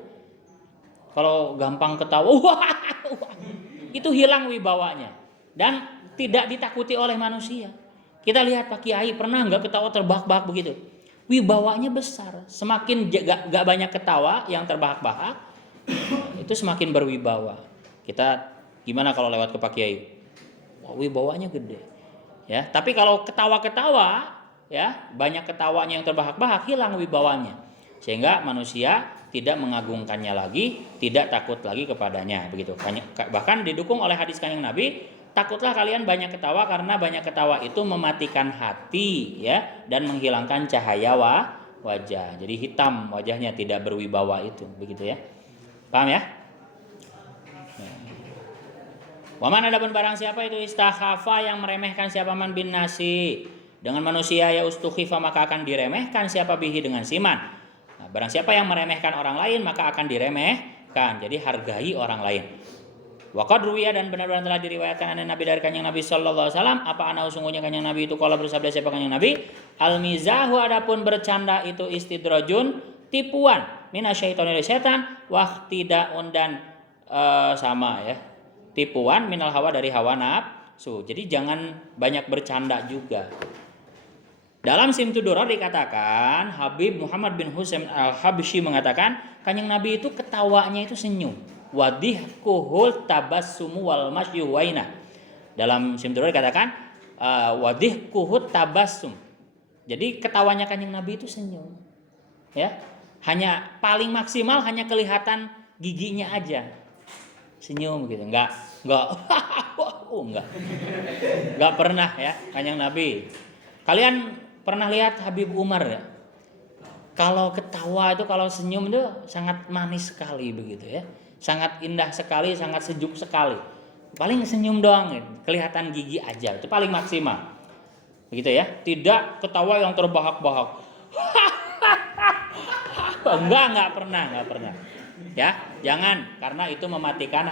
Kalau gampang ketawa, itu hilang wibawanya dan tidak ditakuti oleh manusia. Kita lihat Pak Kiai pernah nggak ketawa terbahak-bahak begitu? Wibawanya besar. Semakin gak banyak ketawa yang terbahak-bahak, itu semakin berwibawa. Kita gimana kalau lewat ke Pak Kiai? Wibawanya gede. Ya, tapi kalau ketawa-ketawa ya, banyak ketawanya yang terbahak-bahak, hilang wibawanya. Sehingga manusia tidak mengagungkannya lagi, tidak takut lagi kepadanya, begitu. Bahkan didukung oleh hadis Kanjeng Nabi, takutlah kalian banyak ketawa karena banyak ketawa itu mematikan hati ya dan menghilangkan cahaya wajah. Jadi hitam wajahnya, tidak berwibawa itu, begitu ya. Paham ya? Waman adapun barang siapa itu istakhafa yang meremehkan siapa man bin nasi dengan manusia ya ustukhifa maka akan diremehkan siapa bihi dengan siman. Nah, barang siapa yang meremehkan orang lain maka akan diremehkan. Jadi hargai orang lain. Wa qad ruwiya dan benar-benar telah diriwayatkan oleh Nabi dari Kanjeng Nabi sallallahu alaihi wasallam apa ana sungguhnya Kanjeng Nabi itu kalau bersabda siapa Kanjeng Nabi al mizahu adapun bercanda itu istidrajun tipuan minasyaitonir setan waqtidaun dan sama ya. Tipuan minal hawa dari hawa nafsu. Jadi jangan banyak bercanda juga. Dalam Simtud Durar dikatakan Habib Muhammad bin Husain Al-Habsyi mengatakan Kanjeng Nabi itu ketawanya itu senyum. Wadihkuhul tabassumu wal masyu waina. Dalam Simtud Durar dikatakan wadihkuhut tabassum. Jadi ketawanya Kanjeng Nabi itu senyum. Ya. Hanya paling maksimal hanya kelihatan giginya aja. Senyum gitu, enggak pernah ya Kanjeng Nabi. Kalian pernah lihat Habib Umar ya? Kalau ketawa itu, kalau senyum itu sangat manis sekali begitu ya, sangat indah sekali, sangat sejuk sekali. Paling senyum doang, gitu. Kelihatan gigi aja, itu paling maksimal, begitu ya. Tidak ketawa yang terbahak-bahak. Enggak pernah. Ya, jangan, karena itu mematikan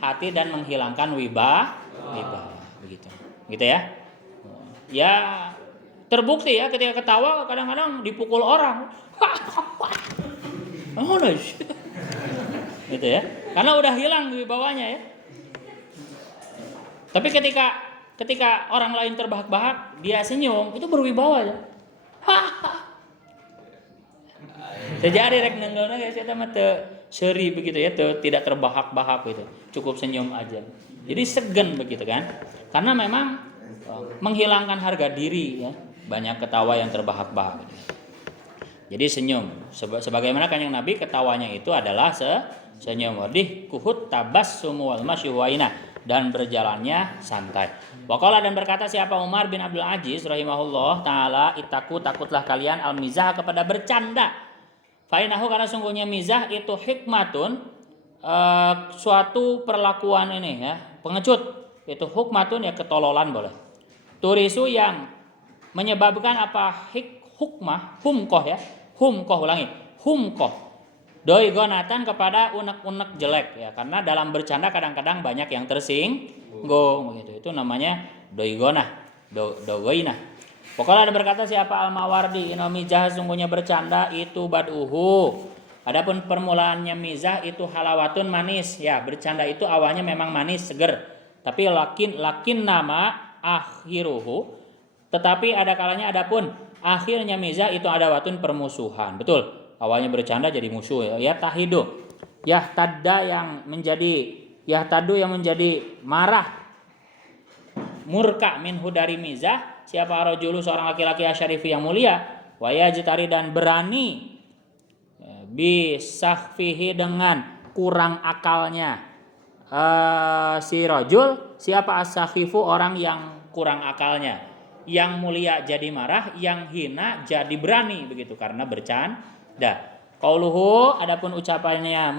hati dan menghilangkan wibawa, begitu. Gitu ya. Ya, terbukti ya ketika ketawa kadang-kadang dipukul orang. Oh, nice. Gitu ya. Karena udah hilang wibawanya ya. Tapi ketika orang lain terbahak-bahak, dia senyum, itu berwibawa ya. Sejari rek nenggolna guys eta mah teu seuri begitu ya, tidak terbahak-bahak gitu. Cukup senyum aja. Jadi segan begitu kan? Karena memang menghilangkan harga diri ya. Banyak ketawa yang terbahak-bahak. Jadi senyum. Sebagaimana Kanjeng Nabi ketawanya itu adalah senyum. Wadih kuhut tabassumu wal masyu waina dan berjalannya santai. Waqala dan berkata siapa Umar bin Abdul Aziz rahimahullah taala, itaku takutlah kalian al-mizah kepada bercanda. Fainahu karena sungguhnya mizah itu hikmatun, suatu perlakuan ini ya, pengecut. Itu hukmatun ya, ketololan boleh. Turisu yang menyebabkan apa hukmah, humkoh ya. Humkoh ulangi. Humkoh Doigonatan kepada unek-unek jelek ya, karena dalam bercanda kadang-kadang banyak yang tersinggung begitu. Itu namanya doigonah, dogoinah. Pokoknya ada berkata siapa Al-Mawardi, mizah sungguhnya bercanda itu bad'uhu. Adapun permulaannya mizah itu halawatun manis ya, bercanda itu awalnya memang manis seger. Tapi lakin nama akhiruhu, tetapi ada kalanya adapun akhirnya mizah itu ada watun permusuhan. Betul. Awalnya bercanda jadi musuh ya. Tahidu. Yahtadda yang menjadi yahtadu yang menjadi marah. Murka minhu dari mizah. Siapa rajulu seorang laki-laki asyarifi yang mulia. Wa yajtari dan berani bisahfihi dengan kurang akalnya. Si rajul siapa as-sakhifu orang yang kurang akalnya. Yang mulia jadi marah, yang hina jadi berani begitu karena bercanda. Qauluhu adapun ucapannya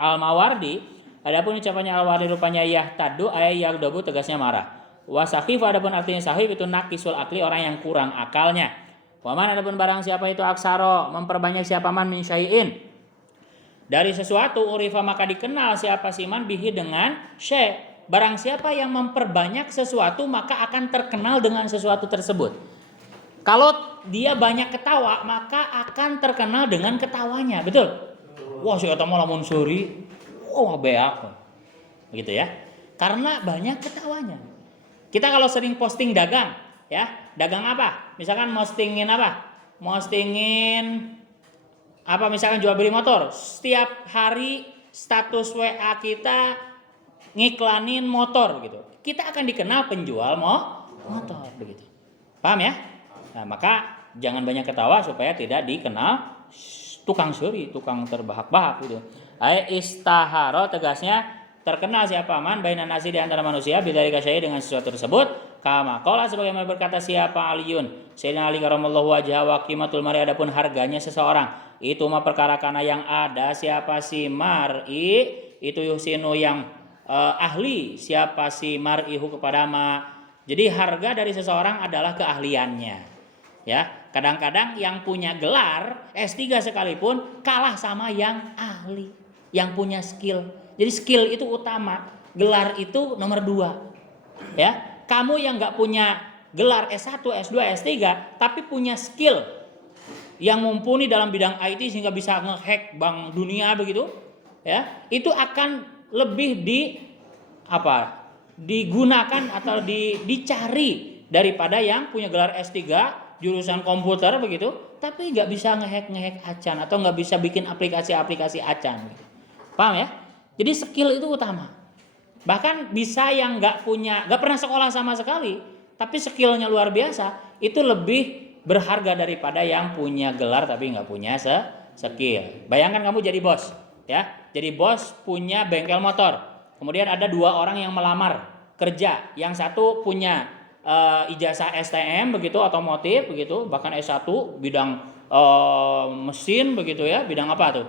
Al-Mawardi, adapun ucapannya Al-Mawardi rupanya yahtadu ay yagdabu tegasnya marah. Wa sakhif adapun artinya sahif itu naqisul akli orang yang kurang akalnya. Wa man adapun barang siapa itu aksaro memperbanyak siapa man min syai'in dari sesuatu urifa maka dikenal siapa siman bihi dengan syai'. Barang siapa yang memperbanyak sesuatu maka akan terkenal dengan sesuatu tersebut. Kalau dia banyak ketawa maka akan terkenal dengan ketawanya, betul? Wah si eta mah lamun seuri, wah beak, begitu ya? Karena banyak ketawanya. Kita kalau sering posting dagang, ya dagang apa? Misalkan postingin apa? Postingin apa? Misalkan jual beli motor. Setiap hari status WA kita ngiklanin motor, gitu. Kita akan dikenal penjual motor, begitu. Paham ya? Nah, maka jangan banyak ketawa supaya tidak dikenal tukang suri, tukang terbahak-bahak gitu. Ai istaharo tegasnya terkenal siapa man bainan nasi di antara manusia bidzalika syai' dengan sesuatu tersebut. Kama qala sebagaimana berkata siapa Aliun, Sayyidina Ali karamallahu wajhahu wa qimatul mar'i adapun harganya seseorang. Itu mah perkara kana yang ada siapa si mar'i itu yuhsinu yang ahli siapa si mar'ihu kepada ma. Jadi harga dari seseorang adalah keahliannya. Ya, kadang-kadang yang punya gelar S3 sekalipun kalah sama yang ahli, yang punya skill. Jadi skill itu utama, gelar itu nomor 2. Ya, kamu yang nggak punya gelar S1, S2, S3, tapi punya skill yang mumpuni dalam bidang IT sehingga bisa ngehack bank dunia begitu, ya, itu akan lebih digunakan atau dicari daripada yang punya gelar S3 jurusan komputer begitu, tapi nggak bisa ngehack acan atau nggak bisa bikin aplikasi acan. Gitu. Paham ya? Jadi skill itu utama. Bahkan bisa yang nggak pernah sekolah sama sekali, tapi skillnya luar biasa, itu lebih berharga daripada yang punya gelar tapi nggak punya skill. Bayangkan kamu jadi bos, ya, jadi bos punya bengkel motor, kemudian ada 2 orang yang melamar kerja, yang satu punya ijazah STM begitu otomotif begitu bahkan S1 bidang mesin begitu ya, bidang apa tuh,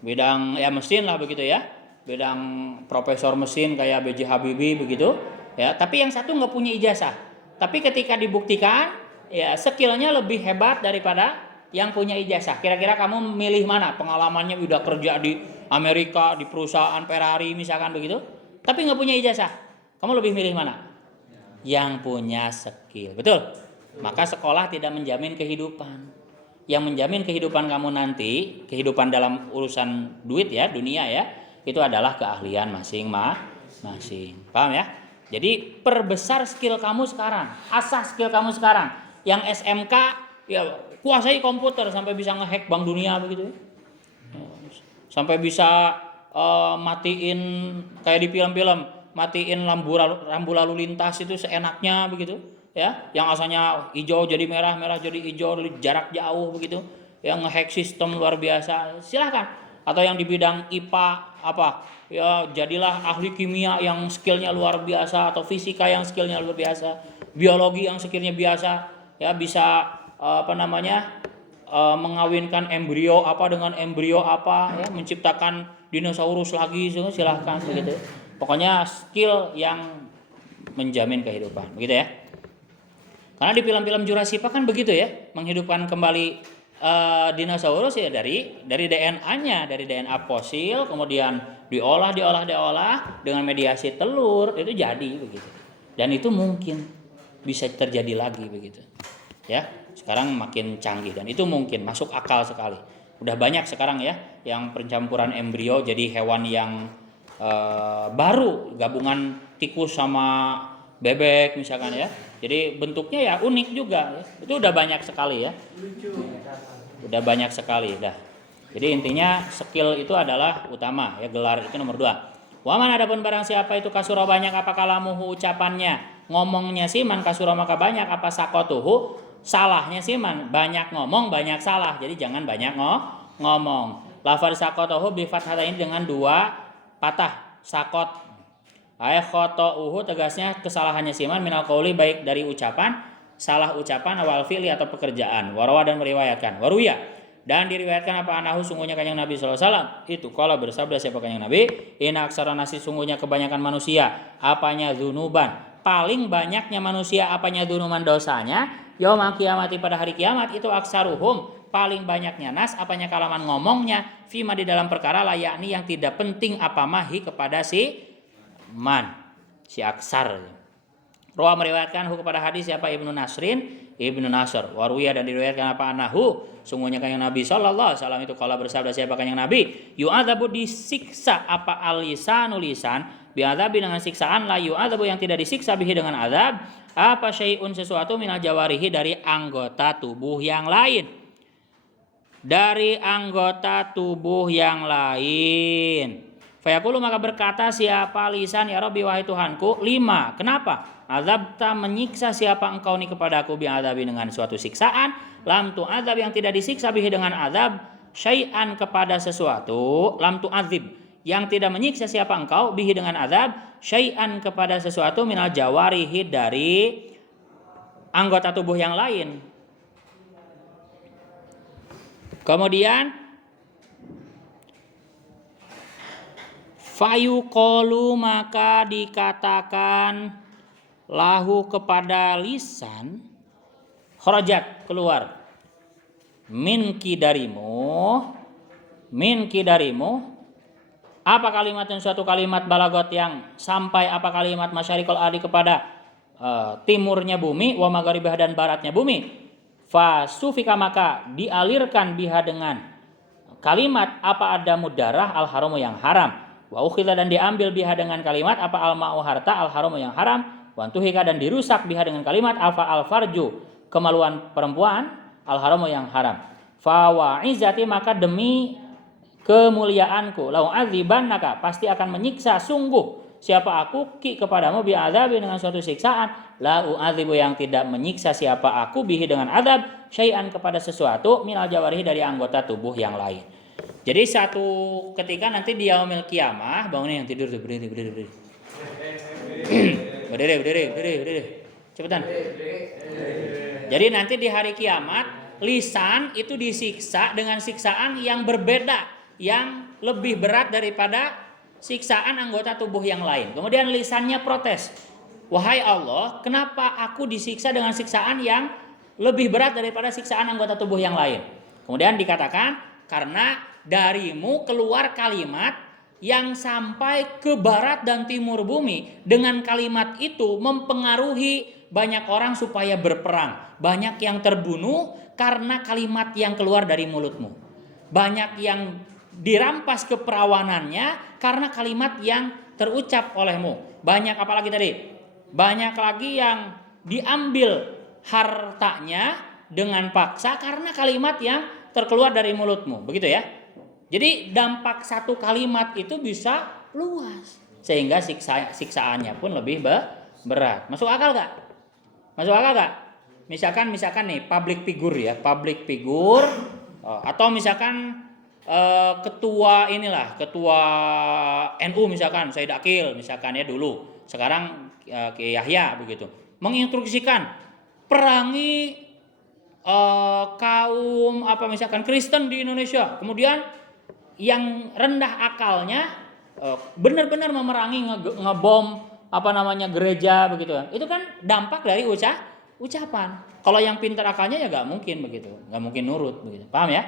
bidang ya mesin lah begitu ya, bidang profesor mesin kayak B.J. Habibie begitu ya, tapi yang satu nggak punya ijazah, tapi ketika dibuktikan ya skillnya lebih hebat daripada yang punya ijazah. Kira-kira kamu milih mana? Pengalamannya udah kerja di Amerika di perusahaan Ferrari misalkan begitu, tapi nggak punya ijazah, kamu lebih milih mana? Yang punya skill, betul. Maka sekolah tidak menjamin kehidupan. Yang menjamin kehidupan kamu nanti, kehidupan dalam urusan duit ya, dunia ya, itu adalah keahlian masing-masing. Paham ya? Jadi perbesar skill kamu sekarang, asah skill kamu sekarang. Yang SMK ya kuasai komputer sampai bisa ngehack bank dunia begitu. Sampai bisa matiin kayak di film-film, matiin lampu lalu lintas itu seenaknya begitu ya, yang asalnya hijau jadi merah, merah jadi hijau dari jarak jauh begitu, yang ngehack sistem luar biasa, silahkan. Atau yang di bidang IPA apa ya, jadilah ahli kimia yang skillnya luar biasa, atau fisika yang skillnya luar biasa, biologi yang skillnya biasa ya, bisa mengawinkan embrio apa dengan embrio apa ya, menciptakan dinosaurus lagi, silahkan begitu. Pokoknya skill yang menjamin kehidupan, begitu ya. Karena di film-film Jurassic Park kan begitu ya, menghidupkan kembali dinosaurus ya dari DNA-nya, dari DNA fosil, kemudian diolah dengan mediasi telur, itu jadi begitu. Dan itu mungkin bisa terjadi lagi begitu. Ya, sekarang makin canggih dan itu mungkin masuk akal sekali. Udah banyak sekarang ya yang pencampuran embrio jadi hewan yang baru, gabungan tikus sama bebek misalkan ya. Jadi bentuknya ya unik juga ya. Itu udah banyak sekali ya. Udah banyak sekali dah. Jadi intinya skill itu adalah utama ya, gelar itu nomor 2. Waman adapun barang siapa itu kasuro banyak apa kalamuhu ucapannya, ngomongnya siman kasuro maka banyak apa sakotuhu, salahnya siman, banyak ngomong banyak salah. Jadi jangan banyak ngomong. Lafaz sakotuhu bi fathatain dengan 2 patah sakot. Ay khoto'uhu tegasnya kesalahannya siman minal qauli baik dari ucapan, salah ucapan awal fi'li atau pekerjaan. Warawa dan meriwayatkan. Waruya dan diriwayatkan apa anahu sungguhnya kanjeng Nabi sallallahu alaihi wasallam itu qala bersabda siapa kanjeng Nabi, inna aksara nasi sungguhnya kebanyakan manusia apanya dzunuban, paling banyaknya manusia apanya dzunuman dosanya, yaumul kiamati pada hari kiamat itu aksaruhum, paling banyaknya nas apanya kalaman ngomongnya fima di dalam perkara layakni yang tidak penting apa mahi kepada si man, si aksar. Rawa meriwayatkan kepada hadis siapa Ibnu Nasr. Waruya dan diriwayatkan apa anahu sungguhnya kanjeng Nabi sallallahu alaihi wasallam itu kala bersabda siapa kanjeng Nabi, yu'adzabu disiksa apa alisanu lisan bi'adzabi dengan siksaan la yu'adzabu yang tidak disiksa bihi dengan azab apa syai'un sesuatu minal jawarihi dari anggota tubuh yang lain. Dari anggota tubuh yang lain. Fayaqulu maka berkata siapa lisan ya Rabbi wahai Tuhanku 5. Kenapa? Azabta menyiksa siapa engkau ni kepadaku bi'adzabi dengan suatu siksaan, lam tu'adzab yang tidak disiksa bihi dengan azab, syai'an kepada sesuatu, lam tu'adzib yang tidak menyiksa siapa engkau bihi dengan azab, syai'an kepada sesuatu minal jawarihi dari anggota tubuh yang lain. Kemudian fayuqalu maka dikatakan lahu kepada lisan kharajat keluar minki darimu apa kalimat dan suatu kalimat balagot yang sampai apa kalimat masyarikul ardi kepada timurnya bumi wa magharibah dan baratnya bumi fasufika maka dialirkan biha dengan kalimat apa ada mudarah al haramu yang haram wa ukhidha dan diambil biha dengan kalimat apa al ma'u harta al haramu yang haram wantuhika dan dirusak biha dengan kalimat alfa al farju kemaluan perempuan al haramu yang haram fa wa izzati maka demi kemuliaanku lau azibannaka pasti akan menyiksa sungguh siapa aku ki kepadamu bi adzabi dengan suatu siksaan la u'adzibu yang tidak menyiksa siapa aku bihi dengan azab syai'an kepada sesuatu minal jawarihi dari anggota tubuh yang lain. Jadi satu ketika nanti di yaumil kiamah bangunin yang tidur tuh berdiri Berdiri. Cepetan. Jadi nanti di hari kiamat lisan itu disiksa dengan siksaan yang berbeda, yang lebih berat daripada siksaan anggota tubuh yang lain. Kemudian lisannya protes. Wahai Allah, kenapa aku disiksa dengan siksaan yang lebih berat daripada siksaan anggota tubuh yang lain? Kemudian dikatakan karena darimu keluar kalimat yang sampai ke barat dan timur bumi. Dengan kalimat itu mempengaruhi banyak orang supaya berperang. Banyak yang terbunuh karena kalimat yang keluar dari mulutmu. Banyak yang dirampas keperawanannya karena kalimat yang terucap olehmu. Banyak apalagi tadi? Banyak lagi yang diambil hartanya dengan paksa karena kalimat yang terkeluar dari mulutmu. Begitu ya? Jadi dampak satu kalimat itu bisa luas sehingga siksaannya pun lebih berat. Masuk akal gak? Misalkan nih public figure atau misalkan ketua NU misalkan Said Akil misalkan ya dulu. Sekarang Kiai Yahya begitu. Menginstruksikan perangi kaum misalkan Kristen di Indonesia. Kemudian yang rendah akalnya benar-benar memerangi ngebom gereja begitu. Itu kan dampak dari ucapan. Kalau yang pintar akalnya ya nggak mungkin begitu, nggak mungkin nurut begitu. Paham ya?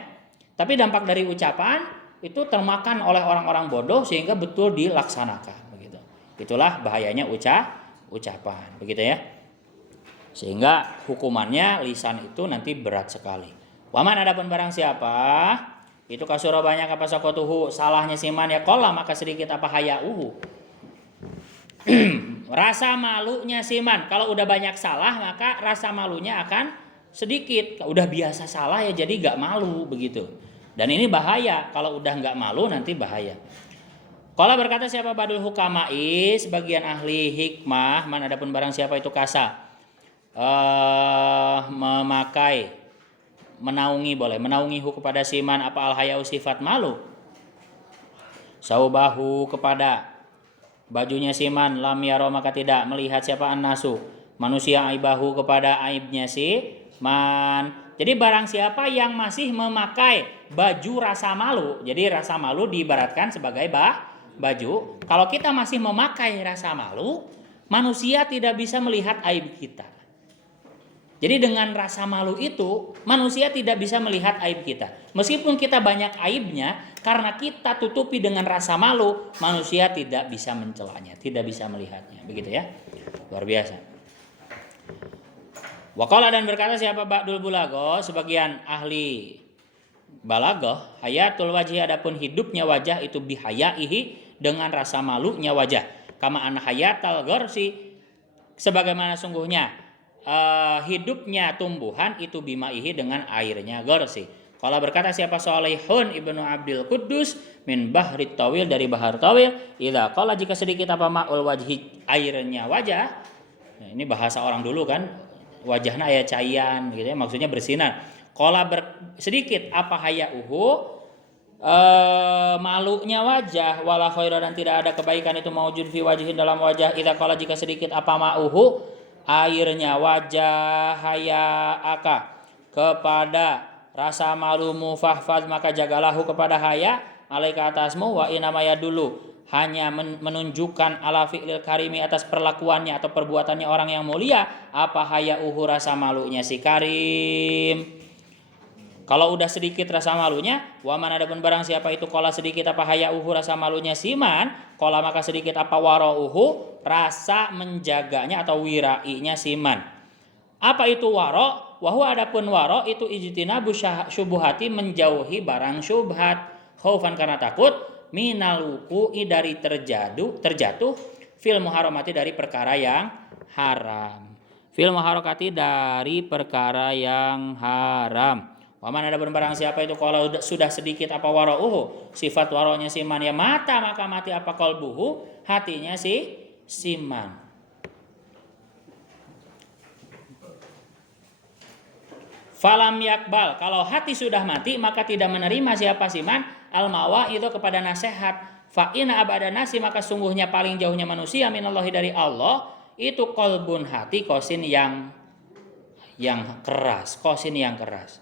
Tapi dampak dari ucapan itu termakan oleh orang-orang bodoh sehingga betul dilaksanakan begitu. Itulah bahayanya ucapan begitu ya. Sehingga hukumannya lisan itu nanti berat sekali. Waman adapun barang siapa itu kasura banyak apa sakotuhu salahnya siman ya kola maka sedikit apa hayauhu. Rasa malunya siman kalau udah banyak salah maka rasa malunya akan sedikit. Udah biasa salah ya jadi gak malu begitu. Dan ini bahaya kalau udah gak malu nanti bahaya. Kalau berkata siapa badul hukamai sebagian ahli hikmah man adapun barang siapa itu kasa memakai menaungi boleh menaungi kepada siman apa al hayau sifat malu saubahu kepada bajunya siman lam yaro maka tidak melihat siapa annasu manusia aibahu kepada aibnya si man. Jadi barang siapa yang masih memakai baju rasa malu, jadi rasa malu diibaratkan sebagai baju. Kalau kita masih memakai rasa malu, manusia tidak bisa melihat aib kita. Jadi dengan rasa malu itu manusia tidak bisa melihat aib kita. Meskipun kita banyak aibnya, karena kita tutupi dengan rasa malu, manusia tidak bisa mencelanya, tidak bisa melihatnya. Begitu ya. Luar biasa. Waqala dan berkata siapa ba'dul bulago sebagian ahli balagoh hayatul wajhi adapun hidupnya wajah itu bihayaihi dengan rasa malunya wajah. Kama an hayatal gorsi sebagaimana sungguhnya hidupnya tumbuhan itu bimaihi dengan airnya gorsi. Kalau berkata siapa Salihun ibnu Abdul Quddus min bahri tawil dari bahar tawil idza qala jika sedikit apa ma'ul wajhi airnya wajah. Nah, ini bahasa orang dulu kan wajahnya aya cayan gitu ya maksudnya bersinar. Qala sedikit apa hayauhu malunya wajah wala khaira dan tidak ada kebaikan itu maujud fi wajhin dalam wajah idza qala jika sedikit apa ma'uhu airnya wajah haya aka kepada rasa malumu fahfaz maka jagalahu kepada haya alaika atasmu wa inamaya dulu hanya menunjukkan ala fi'lil karimi atas perlakuannya atau perbuatannya orang yang mulia apa haya rasa malunya si karim. Kalau udah sedikit rasa malunya, waman adapun barang siapa itu kola sedikit apa hayauhu rasa malunya siman, kola maka sedikit apa warauhu rasa menjaganya atau wirainya siman. Apa itu waro? Wahu adapun waro itu ijtinabu syubuhati menjauhi barang syubhat, khaufan karena takut, minaluqui dari terjatuh fil muharramati dari perkara yang haram. Fil muharrakati dari perkara yang haram. Waman ada barang siapa itu kalau sudah sedikit apa warauhu sifat waronya siman ya mata maka mati apa qalbuhu hatinya si siman. Falam yakbal kalau hati sudah mati maka tidak menerima siapa siman al mawa itu kepada nasihat. Fa ina abada nasi maka sungguhnya paling jauhnya manusia minallahi dari Allah itu qalbun hati kosin yang keras, kosin yang keras.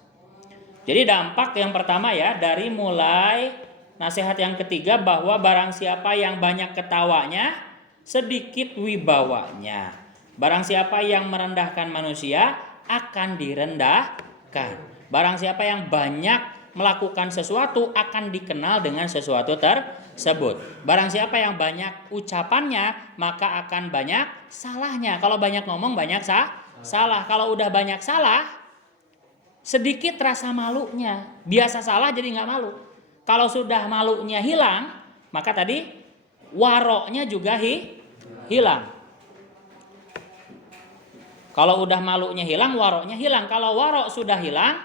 Jadi dampak yang pertama ya dari mulai nasihat yang ketiga bahwa barang siapa yang banyak ketawanya sedikit wibawanya. Barang siapa yang merendahkan manusia akan direndahkan. Barang siapa yang banyak melakukan sesuatu akan dikenal dengan sesuatu tersebut. Barang siapa yang banyak ucapannya maka akan banyak salahnya. Kalau banyak ngomong banyak salah. Kalau udah banyak salah sedikit rasa malunya, biasa salah jadi nggak malu. Kalau sudah malunya hilang, maka tadi waroknya juga hilang. Kalau udah malunya hilang, waroknya hilang. Kalau warok sudah hilang,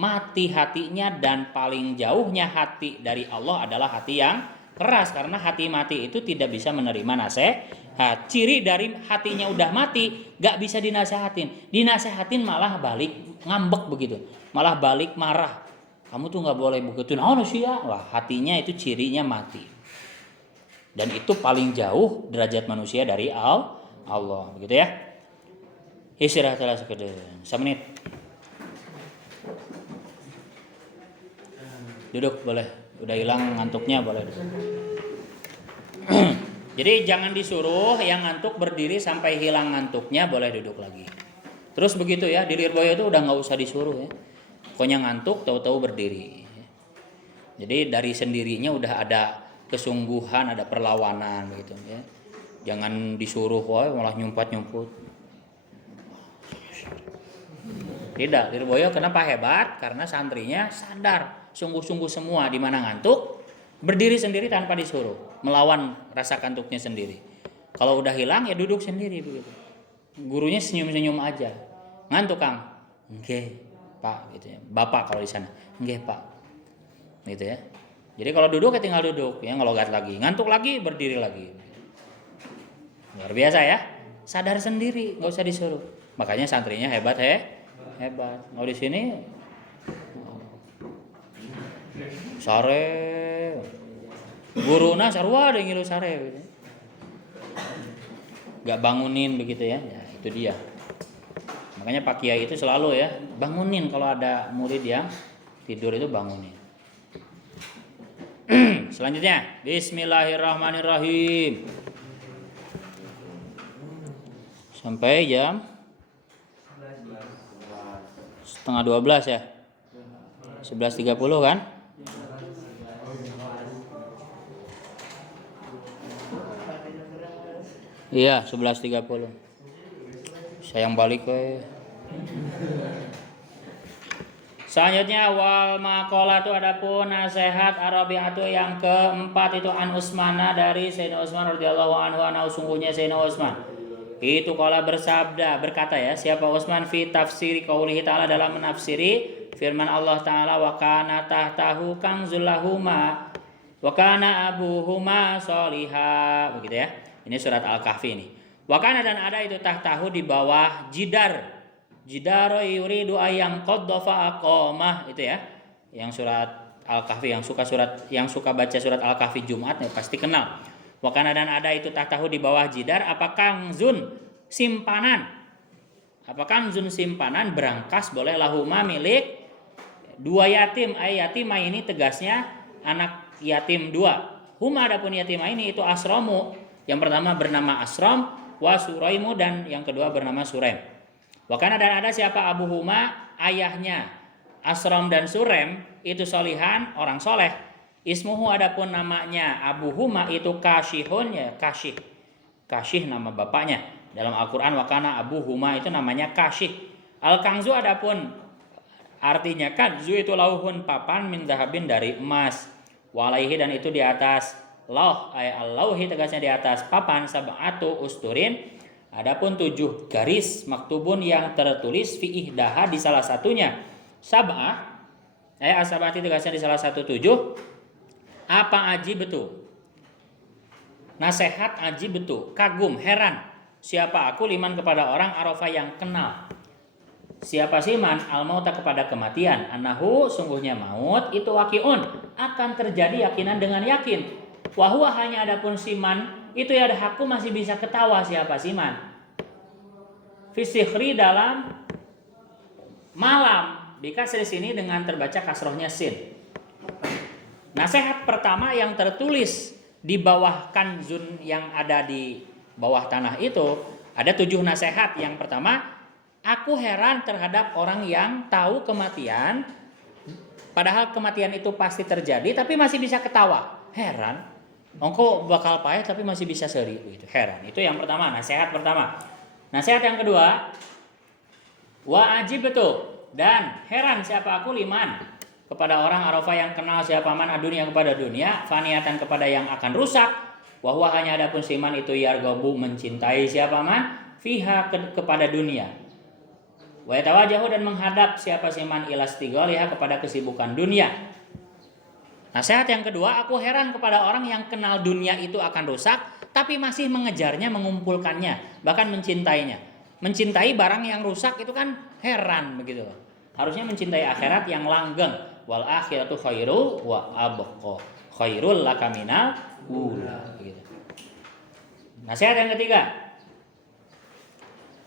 mati hatinya dan paling jauhnya hati dari Allah adalah hati yang keras karena hati mati itu tidak bisa menerima nasihat. Ciri dari hatinya udah mati gak bisa dinasehatin. Dinasehatin malah balik ngambek begitu, malah balik marah. Kamu tuh gak boleh begitu. Nah wah hatinya itu cirinya mati. Dan itu paling jauh derajat manusia dari Allah begitu ya. Istirahatlah sekedar 1 menit. Duduk boleh. Udah hilang ngantuknya boleh. Jadi jangan disuruh yang ngantuk berdiri sampai hilang ngantuknya, boleh duduk lagi. Terus begitu ya, di Lirboyo itu udah nggak usah disuruh ya. Pokoknya ngantuk tahu-tahu berdiri. Jadi dari sendirinya udah ada kesungguhan, ada perlawanan begitu ya. Jangan disuruh malah nyumpat-nyumput. Tidak, Lirboyo kenapa hebat? Karena santrinya sadar sungguh-sungguh semua di mana ngantuk, berdiri sendiri tanpa disuruh, melawan rasa kantuknya sendiri. Kalau udah hilang ya duduk sendiri begitu. Gurunya senyum-senyum aja. Ngantuk Kang? Nggih, Pak gitu ya. Bapak kalau di sana. Nggih, Pak. Gitu ya. Jadi kalau duduk ya tinggal duduk, ya ngelogat lagi. Ngantuk lagi, berdiri lagi. Luar biasa ya. Sadar sendiri, nggak usah disuruh. Makanya santrinya hebat hebat. Kalau di sini sare guruna sarua ada yang ngilu sare gitu. Gak bangunin begitu ya. Ya itu dia. Makanya Pak Kiai itu selalu ya bangunin kalau ada murid yang tidur itu bangunin. Selanjutnya Bismillahirrahmanirrahim sampai jam setengah 12 ya, 11.30 kan. Iya 11.30. Sayang balik Selanjutnya wal maqalah itu adapun nasihat Arabiatu yang keempat itu an Utsmana dari Sayyidina Utsman radhiyallahu anhu sungguhnya Sayyidina Utsman itu kala berkata ya, siapa Utsman fi tafsiri qaulihi ta'ala dalam menafsiri firman Allah taala wa kana tahtahu kanzul lahuma wa kana abuhuma sholiha, begitu ya. Ini surat Al-Kahfi ini. Wa kana dan ada itu tahtahu di bawah jidar yuridu ayang qaddafa aqamah, itu ya. Yang surat Al-Kahfi yang suka baca surat Al-Kahfi Jumat ya pasti kenal. Wa kana dan ada itu tahtahu di bawah jidar apa kanzun simpanan. Apa kanzun simpanan berangkas boleh lahuma milik dua yatim. Yatimah ini tegasnya anak yatim dua. Huma adapun yatimah ini itu asromu. Yang pertama bernama Asram wa Suraimu dan yang kedua bernama Suraim. Wakana dan ada siapa Abu Huma ayahnya Asram dan Suraim itu solihan orang soleh. Ismuhu adapun namanya Abu Huma itu Kasyihun ya, Kasyih nama bapaknya. Dalam Al-Qur'an wakana Abu Huma itu namanya Kasyih. Al-Kanzu adapun artinya kanzu itu lauhun papan min dahabin dari emas. Walaihi dan itu di atas lauh al-lauhi tegasnya di atas papan sab'atu usturin. Adapun 7 garis maktubun yang tertulis fi ihdaha di salah satunya. Sab'ah asabati tegasnya di salah satu 7. Apa aji betul? Nasihat aji betul, kagum, heran. Siapa aku liman kepada orang arafa yang kenal. Siapa siman al-mauta kepada kematian. Anahu sungguhnya maut itu waqi'un akan terjadi yakinan dengan yakin. Wahwa hanya adapun siman itu ya ada aku masih bisa ketawa siapa siman. Fisikhri dalam malam dikasih di sini dengan terbaca kasrohnya sin. Nasihat pertama yang tertulis di bawah kanzun yang ada di bawah tanah itu ada 7 nasihat. Yang pertama, aku heran terhadap orang yang tahu kematian, padahal kematian itu pasti terjadi, tapi masih bisa ketawa. Heran. Engkau bakal payah tapi masih bisa seri gitu. Heran. Itu yang pertama, nasihat pertama. Nasihat yang kedua, wa ajib betul dan heran siapa aku liman kepada orang arafa yang kenal siapa man adunia kepada dunia, faniatan kepada yang akan rusak, wahwa hanya adapun siman itu yargobu mencintai siapa man fiha kepada dunia. Wa yatawajahu dan menghadap siapa siman ilastigoliha kepada kesibukan dunia. Nasihat yang kedua, aku heran kepada orang yang kenal dunia itu akan rusak, tapi masih mengejarnya, mengumpulkannya, bahkan mencintainya. Mencintai barang yang rusak itu kan heran begitu. Harusnya mencintai akhirat yang langgeng. Wal akhiratu khairu wa abqa. Khairul laka minal ula begitu. Nasihat yang ketiga.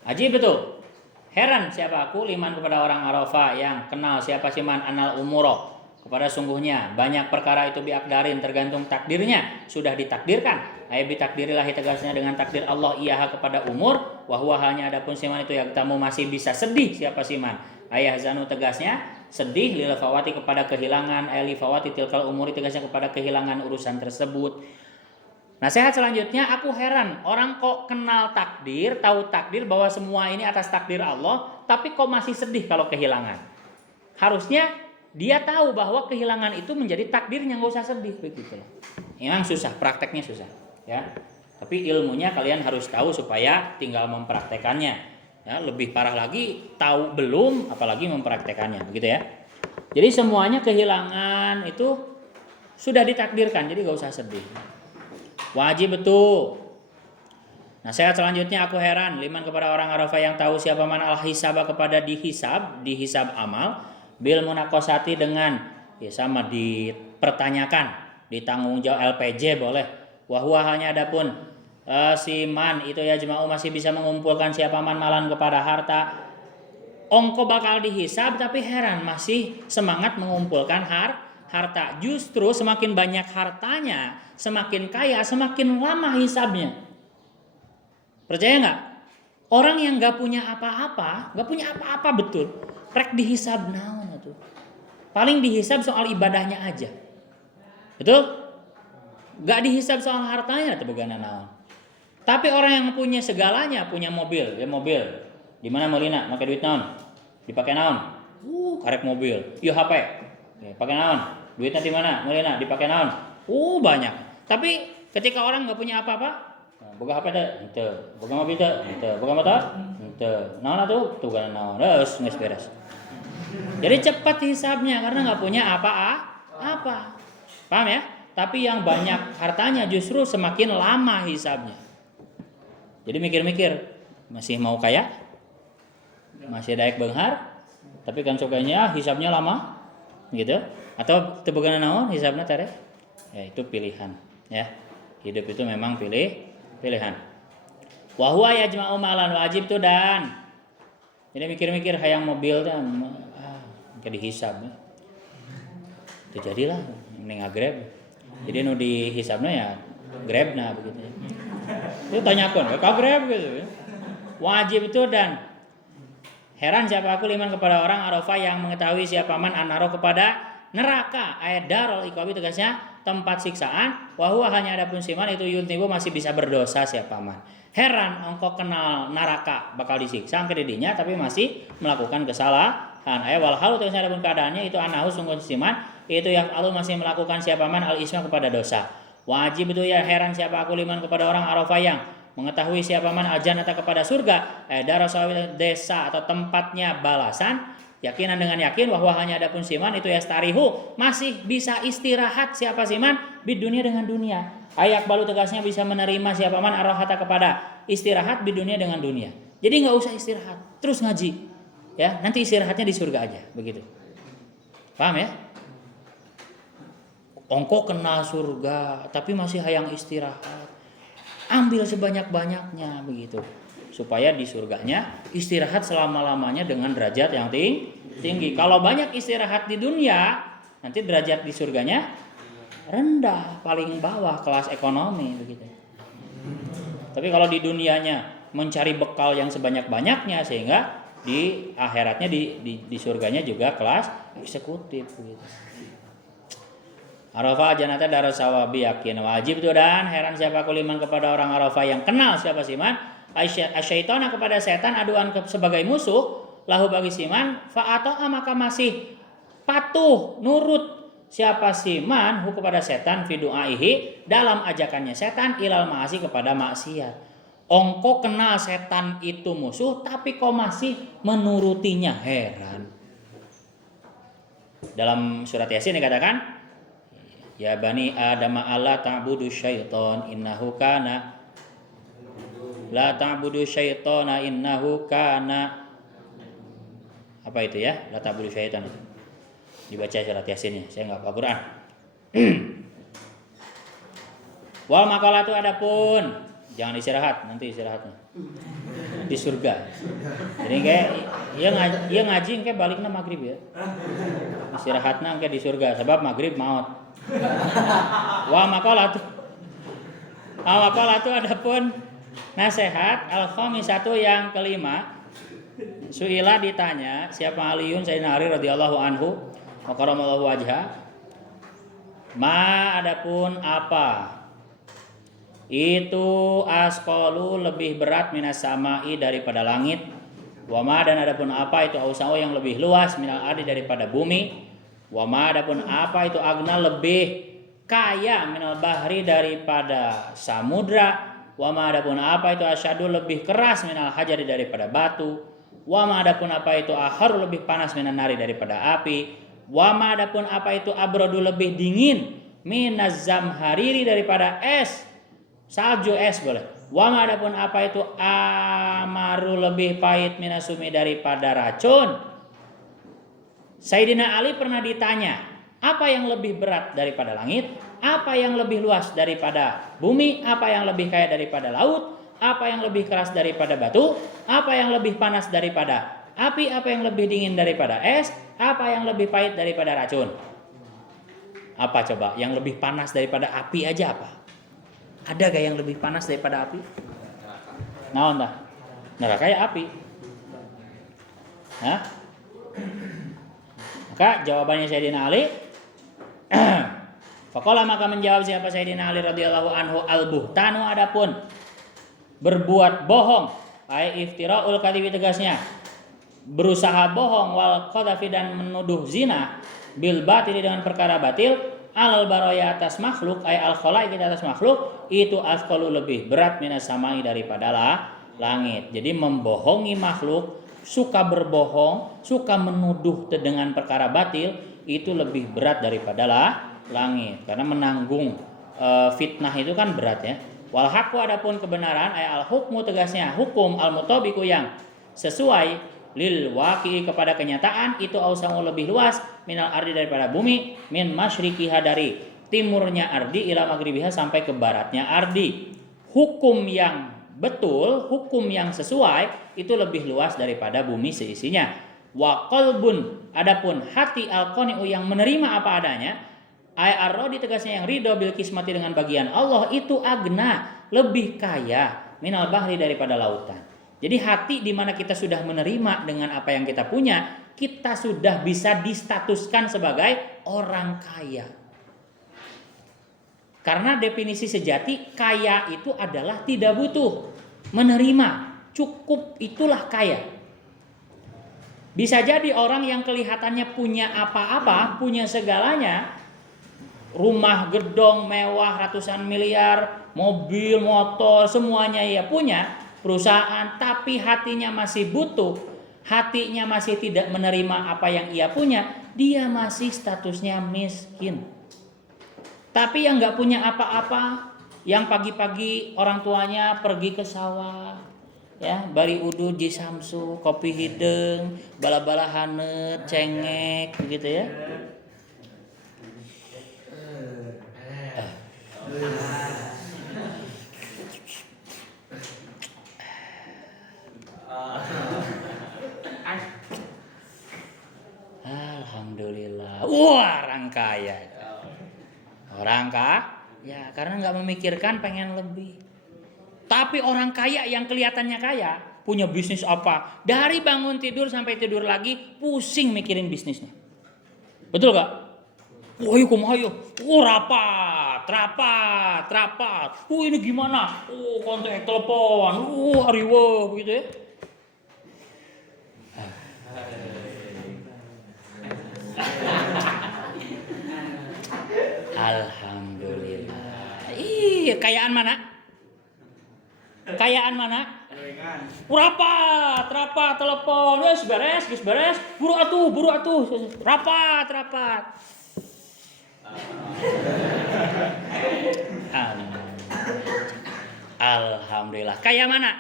Ajib betul. Heran siapa aku liman kepada orang Arafah yang kenal siapa siman anal umuro. Kepada sungguhnya banyak perkara itu biakdarin tergantung takdirnya sudah ditakdirkan Ai bi takdirillahi tegasnya dengan takdir Allah iyaha kepada umur, wa huwa halnya adapun siman itu yang tamu masih bisa sedih siapa siman. Ayah zanu tegasnya sedih lil fawati kepada kehilangan, li fawati tilkal umuri tegasnya kepada kehilangan urusan tersebut. Nasihat selanjutnya, aku heran orang kok kenal takdir, tahu takdir bahwa semua ini atas takdir Allah, tapi kok masih sedih kalau kehilangan. Harusnya dia tahu bahwa kehilangan itu menjadi takdirnya, nggak usah sedih begitu. Memang susah, prakteknya susah, ya. Tapi ilmunya kalian harus tahu supaya tinggal mempraktekannya. Ya, lebih parah lagi tahu belum, apalagi mempraktekannya, begitu ya. Jadi semuanya kehilangan itu sudah ditakdirkan, jadi nggak usah sedih. Wajib betul. Nasihat selanjutnya, aku heran liman kepada orang Arafah yang tahu siapa man al hisaba kepada dihisab amal bil munakosati dengan ya sama dipertanyakan, ditanggung jawab LPJ boleh. Wahwa hanya adapun si man itu ya jema'u masih bisa mengumpulkan siapa man malan kepada harta. Ongko bakal dihisab tapi heran masih semangat mengumpulkan harta. Justru semakin banyak hartanya, semakin kaya, semakin lama hisabnya. Percaya nggak? Orang yang nggak punya apa-apa betul. Rek dihisab naon tuh. Paling dihisab soal ibadahnya aja. Betul? Nggak dihisab soal hartanya atau bagaimana naon. Tapi orang yang punya segalanya, punya mobil, ya mobil. Di mana Molina? Pakai duit naon? Dipakai naon? Karek mobil. Yo HP. Pakai naon? Duitnya di mana? Molina dipakai naon? Banyak. Tapi ketika orang nggak punya apa-apa, boga HP teh, henteu. Boga mobil teh, henteu. Boga motor, henteu. Naon atuh? Tuh kan naon. Geus beres. Jadi cepat hisabnya karena nggak punya apa-apa. Paham ya? Tapi yang banyak hartanya justru semakin lama hisabnya. Jadi mikir-mikir, masih mau kaya? Masih daek beunghar? Tapi kan sukanya hisabnya lama, gitu. Atau teu beugana naon hisabna teh? Ya itu pilihan, ya. Hidup itu memang pilihan. Wa huwa yajma'u malan wajib tuh dan. Jadi mikir-mikir hayang mobil teh ke dihisab. Itu jadilah mending Grab. Jadi nu dihisabna ya Grabna begitu. Itu tanyakan, ka Grab gitu. Wajib itu dan heran siapa aku liman kepada orang Arafah yang mengetahui siapa man anaro kepada neraka ayat darul iqabi tegasnya tempat siksaan wahwa hanya adapun siman itu yuntibu masih bisa berdosa siapa man. Heran engkau kenal neraka bakal disiksa ke didinya tapi masih melakukan kesalahan. Ayat walhalu tegasnya adapun keadaannya itu anahu sungguh siman itu yang Allah masih melakukan siapa man al isma kepada dosa. Wajib itu ya heran siapa aku liman kepada orang Arafah yang mengetahui siapa man al-jannata kepada surga darasawil desa atau tempatnya balasan yakinan dengan yakin bahwa hanya adapun siman itu yastarihu masih bisa istirahat siapa siman di dunia dengan dunia. Ayak balu tegasnya bisa menerima siapa man arahata kepada istirahat di dunia dengan dunia. Jadi nggak usah istirahat, terus ngaji. Ya, nanti istirahatnya di surga aja, begitu. Paham ya? Ongko kenal surga, tapi masih hayang istirahat. Ambil sebanyak-banyaknya begitu. Supaya di surganya istirahat selama-lamanya dengan derajat yang tinggi. Kalau banyak istirahat di dunia, nanti derajat di surganya rendah, paling bawah kelas ekonomi begitu. Tapi kalau di dunianya mencari bekal yang sebanyak-banyaknya sehingga di akhiratnya di surganya juga kelas eksekutif begitu. Arafah janata darasawabi yakin wajib itu dan heran siapa kuliman kepada orang Arafah yang kenal siapa siman asyaitona kepada setan aduan sebagai musuh lahu bagi siman fa'ato'a maka masih patuh nurut siapa siman hu kepada setan fi du'aihi dalam ajakannya setan ilal ma'asi kepada maksiat. Ongko kenal setan itu musuh tapi kok masih menurutinya, heran. Dalam surat Yasin dikatakan ya bani Adam alla ta'budu syaiton innahu kana la ta'budu syaitona innahu kana apa itu ya? La ta'budu syaiton itu. Dibaca surat Yasin ya, saya enggak hafal Quran. Wal maqalatu adapun jangan istirahat, nanti istirahatnya di surga. Jadi kayak ieu ngaji kayak balikna maghrib ya. Istirahatna kayak di surga sebab maghrib maut. Wa maqalatu Awaqalatu adapun nasihat al-khamisatu yang kelima. Suila ditanya siapa Aliun Sayyidina Ali radhiyallahu anhu wa karamallahu wajha. Ma adapun apa itu asqalu lebih berat minas samai daripada langit. Wa ma dan adapun apa itu ausau yang lebih luas minal ardi daripada bumi. Wa ma adapun apa itu agna lebih kaya minal bahri daripada samudra. Wa ma adapun apa itu asyadu lebih keras minal hajari daripada batu. Wa ma adapun apa itu aharu lebih panas minan nari daripada api. Wa ma adapun apa itu abrodu lebih dingin minaz zamhariri daripada es. Salju es boleh. Wa ma adapun apa itu amaru lebih pahit minasumi daripada racun. Sayyidina Ali pernah ditanya, apa yang lebih berat daripada langit? Apa yang lebih luas daripada bumi? Apa yang lebih kaya daripada laut? Apa yang lebih keras daripada batu? Apa yang lebih panas daripada api? Apa yang lebih dingin daripada es? Apa yang lebih pahit daripada racun? Apa coba? Yang lebih panas daripada api aja apa? Ada gak yang lebih panas daripada api? Naon dah? Neraka ya api. Hah? Maka jawabannya Sayyidina Ali Faqala maka menjawab siapa Sayyidina Ali radhiyallahu anhu al-buhtanu adapun berbuat bohong ai iftira'ul kadhibi tegasnya berusaha bohong wal qadhafi dan menuduh zina bil batili dengan perkara batil alal baraya atas makhluk ay al khalaik atas makhluk itu asqalu lebih berat minas samai daripada langit. Jadi membohongi makhluk, suka berbohong, suka menuduh dengan perkara batil itu lebih berat daripada langit karena menanggung fitnah itu kan berat ya. Wal haqqu adapun kebenaran ay al hukmu tegasnya hukum al mutabiqu yang sesuai lil waqi kepada kenyataan itu ausamu lebih luas minal ardi daripada bumi min masyriqiha dari timurnya ardi ila maghribiha sampai ke baratnya ardi. Hukum yang betul, hukum yang sesuai itu lebih luas daripada bumi seisinya. Wa qalbun adapun hati al-qani'u yang menerima apa adanya ay ar-radi tegasnya yang ridho bil kismati dengan bagian Allah itu agna lebih kaya minal bahri daripada lautan. Jadi hati di mana kita sudah menerima dengan apa yang kita punya, kita sudah bisa distatuskan sebagai orang kaya. Karena definisi sejati kaya itu adalah tidak butuh, menerima, cukup itulah kaya. Bisa jadi orang yang kelihatannya punya apa-apa, punya segalanya, rumah gedong mewah ratusan miliar, mobil, motor, semuanya ia punya, perusahaan, tapi hatinya masih butuh, hatinya masih tidak menerima apa yang ia punya, dia masih statusnya miskin. Tapi yang gak punya apa-apa, yang pagi-pagi orang tuanya pergi ke sawah, ya, bari udu ji samsu, kopi hideng, bala-bala hanet, cengek, begitu ya. Alhamdulillah, orang kaya. Orang kaya, karena nggak memikirkan pengen lebih. Tapi orang kaya yang kelihatannya kaya, punya bisnis apa? Dari bangun tidur sampai tidur lagi, pusing mikirin bisnisnya. Betul gak? Wah, kumaha yo? Rapat. Ini gimana? Kontak telepon. Ariwo begitu ya. Alhamdulillah. Kayaan mana? Rapat, telepon. Wes beres. Buru atuh. Rapat. Alhamdulillah. Kayak mana?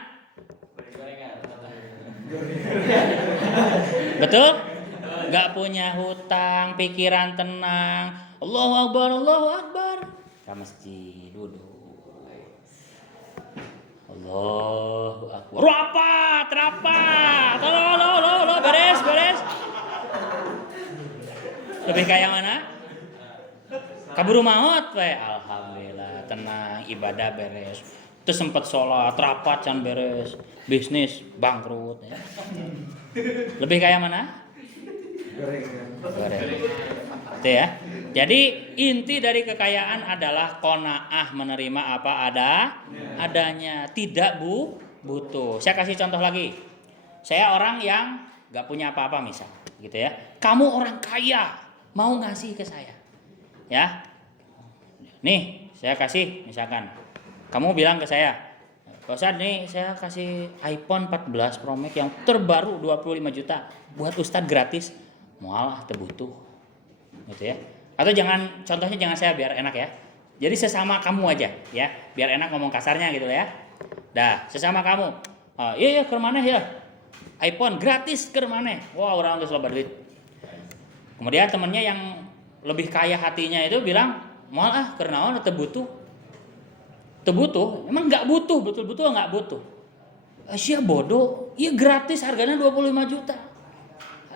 Betul? Gak punya hutang, pikiran tenang. Allahu Akbar. Ke masjid duduk. Allahu Akbar. Rapat. Lo, beres. Lebih kayak mana? Kaburu maut we. Alhamdulillah, tenang, ibadah beres. Terus sempat sholat, rapat can beres, bisnis bangkrut. Ya. Lebih kaya mana? Goreng. Itu ya. Jadi inti dari kekayaan adalah qanaah, menerima apa adanya, tidak butuh. Saya kasih contoh lagi. Saya orang yang gak punya apa-apa misal, gitu ya. Kamu orang kaya, mau ngasih ke saya, ya. Nih, saya kasih misalkan. Kamu bilang ke saya, Pak Ustadz nih saya kasih iPhone 14 Pro Max yang terbaru 25 juta buat Ustadz gratis. Mualah terbutuh, gitu ya. Atau contohnya jangan saya biar enak ya. Jadi sesama kamu aja ya, biar enak ngomong kasarnya gitu ya. Dah, sesama kamu. Iya ke mana ya? iPhone gratis ke mana? Wah, orang tuh loba duit. Kemudian temennya yang lebih kaya hatinya itu bilang, "Moal karena terbutuh." Terbutuh? Emang nggak butuh, betul-betul nggak butuh. Asia bodoh, iya gratis harganya 25 juta.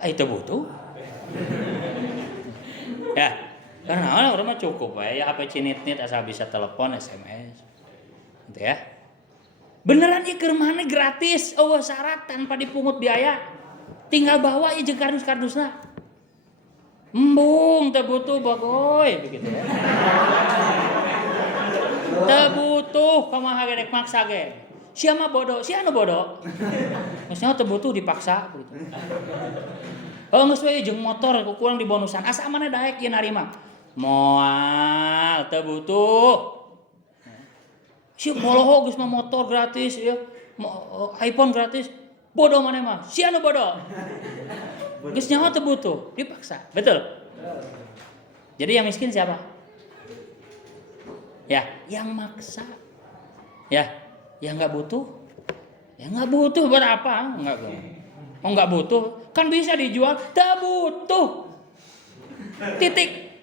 Itu butuh. Ya, karena orang mah cukup ya HP cinit-nit asal bisa telepon, SMS. Gitu ya. Beneran ieu keur mana gratis, eueuh syarat tanpa dipungut biaya. Tinggal bawa ieu jeung kardus-kardusna. Embung teu butuh bagoy begitu ya. Teu butuh kumaha ge dek maksa ge. Sia mah bodoh, sia anu bodoh. Maksudnya teu butuh dipaksa gitu. Oh geus we jeung motor kurang di bonusan. Asa mana daek ieu narima. Moal teu butuh. Si boloho geus mah motor gratis ya. iPhone gratis. Bodoh mana mah? Si anu bodoh. Geus nyawa teu butuh, dipaksa. Betul? Jadi yang miskin siapa? Ya, yang maksa. Ya, yang enggak butuh. Ya enggak butuh buat apa? Enggak butuh. Kan bisa dijual, tak butuh. Titik.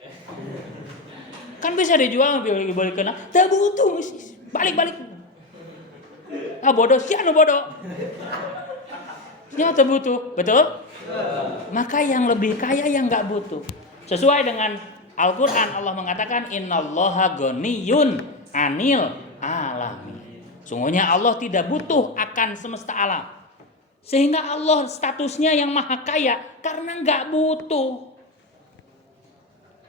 Kan bisa dijual, boleh kena, tak butuh. Balik. Bodoh, siapa bodoh? Ya tak butuh, betul? Maka yang lebih kaya yang nggak butuh. Sesuai dengan Al-Quran, Allah mengatakan Innallaha ghaniyun 'anil alamin. Sungguhnya Allah tidak butuh akan semesta alam. Sehingga Allah statusnya yang maha kaya karena nggak butuh.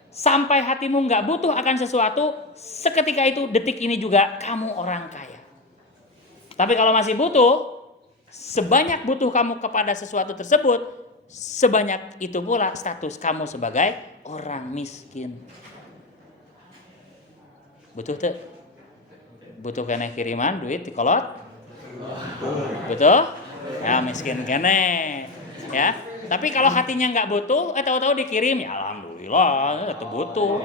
Sampai hatimu nggak butuh akan sesuatu, seketika itu detik ini juga kamu orang kaya. Tapi kalau masih butuh, sebanyak butuh kamu kepada sesuatu tersebut, sebanyak itu pula status kamu sebagai orang miskin. Butuh tuh? Butuh kena kiriman duit di kolot? Betul? Ya miskin kene, ya. Tapi kalau hatinya nggak butuh, tahu-tahu dikirim, ya alhamdulillah, itu butuh,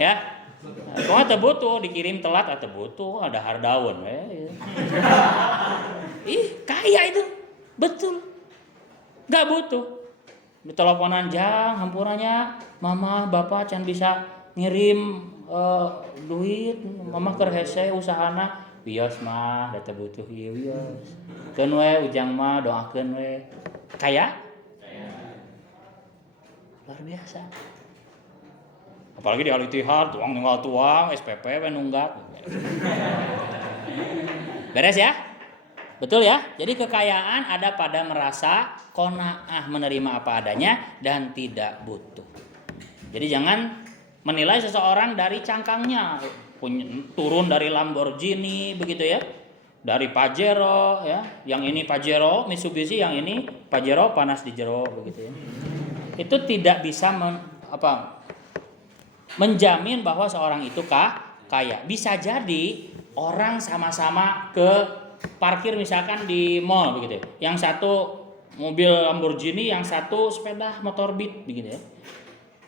ya. Kalau itu butuh, dikirim telat atau butuh, ada hardaun, kaya itu, betul, nggak butuh. Di teleponan jang, hampurannya, mama, bapak can bisa ngirim duit, mama keur hese usahana. Bios mah da teu butuh ieu bios. Keun we ujang mah doakeun we. Kaya? Luar biasa. Apalagi di Al-Ittihad, tuang ninggal tuang, SPP we nunggak. Beres ya? Betul ya? Jadi kekayaan ada pada merasa qanaah, menerima apa adanya dan tidak butuh. Jadi jangan menilai seseorang dari cangkangnya. Turun dari Lamborghini begitu ya, dari Pajero ya, yang ini Pajero Mitsubishi, yang ini Pajero panas di jero begitu ya. Itu tidak bisa menjamin bahwa seorang itu kaya. Bisa jadi orang sama-sama ke parkir misalkan di mall begitu ya. Yang satu mobil Lamborghini, yang satu sepeda motor Beat begitu ya.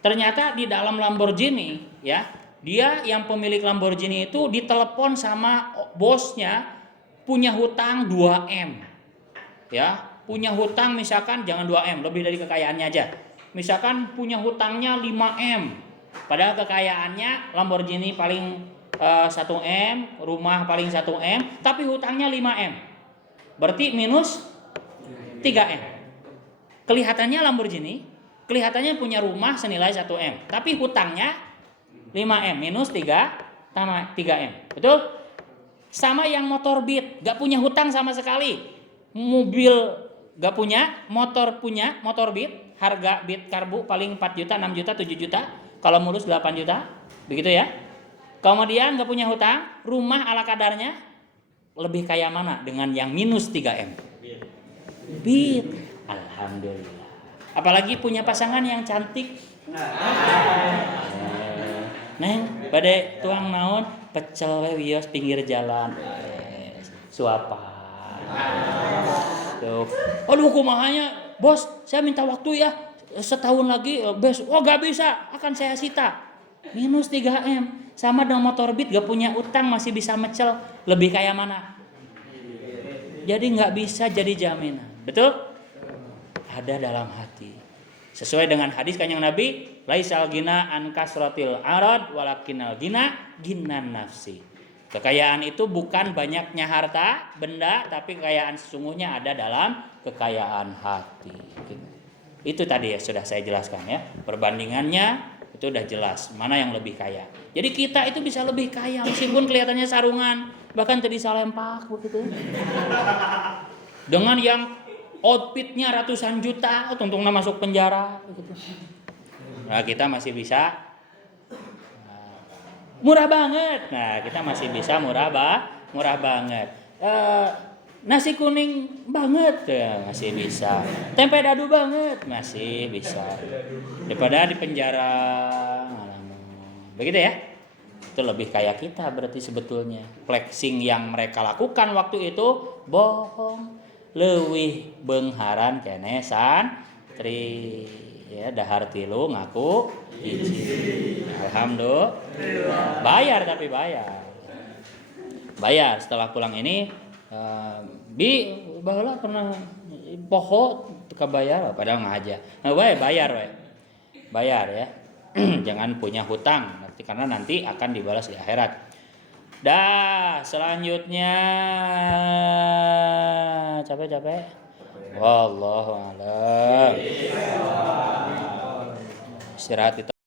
Ternyata di dalam Lamborghini ya, dia yang pemilik Lamborghini itu ditelepon sama bosnya punya hutang 2M. Ya, punya hutang misalkan jangan 2M, lebih dari kekayaannya aja. Misalkan punya hutangnya 5M. Padahal kekayaannya Lamborghini paling 1M, rumah paling 1M, tapi hutangnya 5M. Berarti minus 3M. Kelihatannya Lamborghini, kelihatannya punya rumah senilai 1M, tapi hutangnya 5M minus 3 sama 3M. Betul? Sama yang motor Beat, gak punya hutang sama sekali. Mobil gak punya, motor punya, motor Beat, harga Beat karbu paling 4 juta, 6 juta, 7 juta, kalau mulus 8 juta, begitu ya. Kemudian gak punya hutang, rumah ala kadarnya, lebih kaya mana dengan yang minus 3M? Beat. Alhamdulillah. Apalagi punya pasangan yang cantik. Neng, bade tuang naon pecel we wios pinggir jalan. Suapan. Tuh. Aduh kumahanya, bos, saya minta waktu ya. Setahun lagi, bes. Oh, gak bisa, akan saya sita. Minus 3M. Sama dengan motor Beat, gak punya utang, masih bisa mecel. Lebih kaya mana? Jadi gak bisa jadi jaminan. Betul? Ada dalam hati. Sesuai dengan hadis Kanjeng Nabi, laisal gina an kasratil arad walakinal gina ginan nafsi. Kekayaan itu bukan banyaknya harta, benda, tapi kekayaan sesungguhnya ada dalam kekayaan hati. Itu tadi ya sudah saya jelaskan ya. Perbandingannya itu udah jelas mana yang lebih kaya. Jadi kita itu bisa lebih kaya meskipun kelihatannya sarungan, bahkan tadi salempak begitu. Dengan yang outfitnya ratusan juta, untungnya masuk penjara gitu. Nah, kita masih bisa murah banget. Nah, kita masih bisa murah banget. Nasi kuning banget ya, masih bisa. Tempe dadu banget masih bisa. Daripada di penjara. Begitu ya? Itu lebih kaya kita berarti sebetulnya. Flexing yang mereka lakukan waktu itu bohong. Leuwih beungharan keneh santri ya dahar tilu ngaku hiji. Alhamdulillah. Bayar setelah pulang ini bi baheula pernah poho teu bayar padahal ngaja. Nah, bayar ya. Jangan punya hutang karena nanti akan dibalas di akhirat. Dah, selanjutnya capek. Wallahu a'lam. Istirahat itu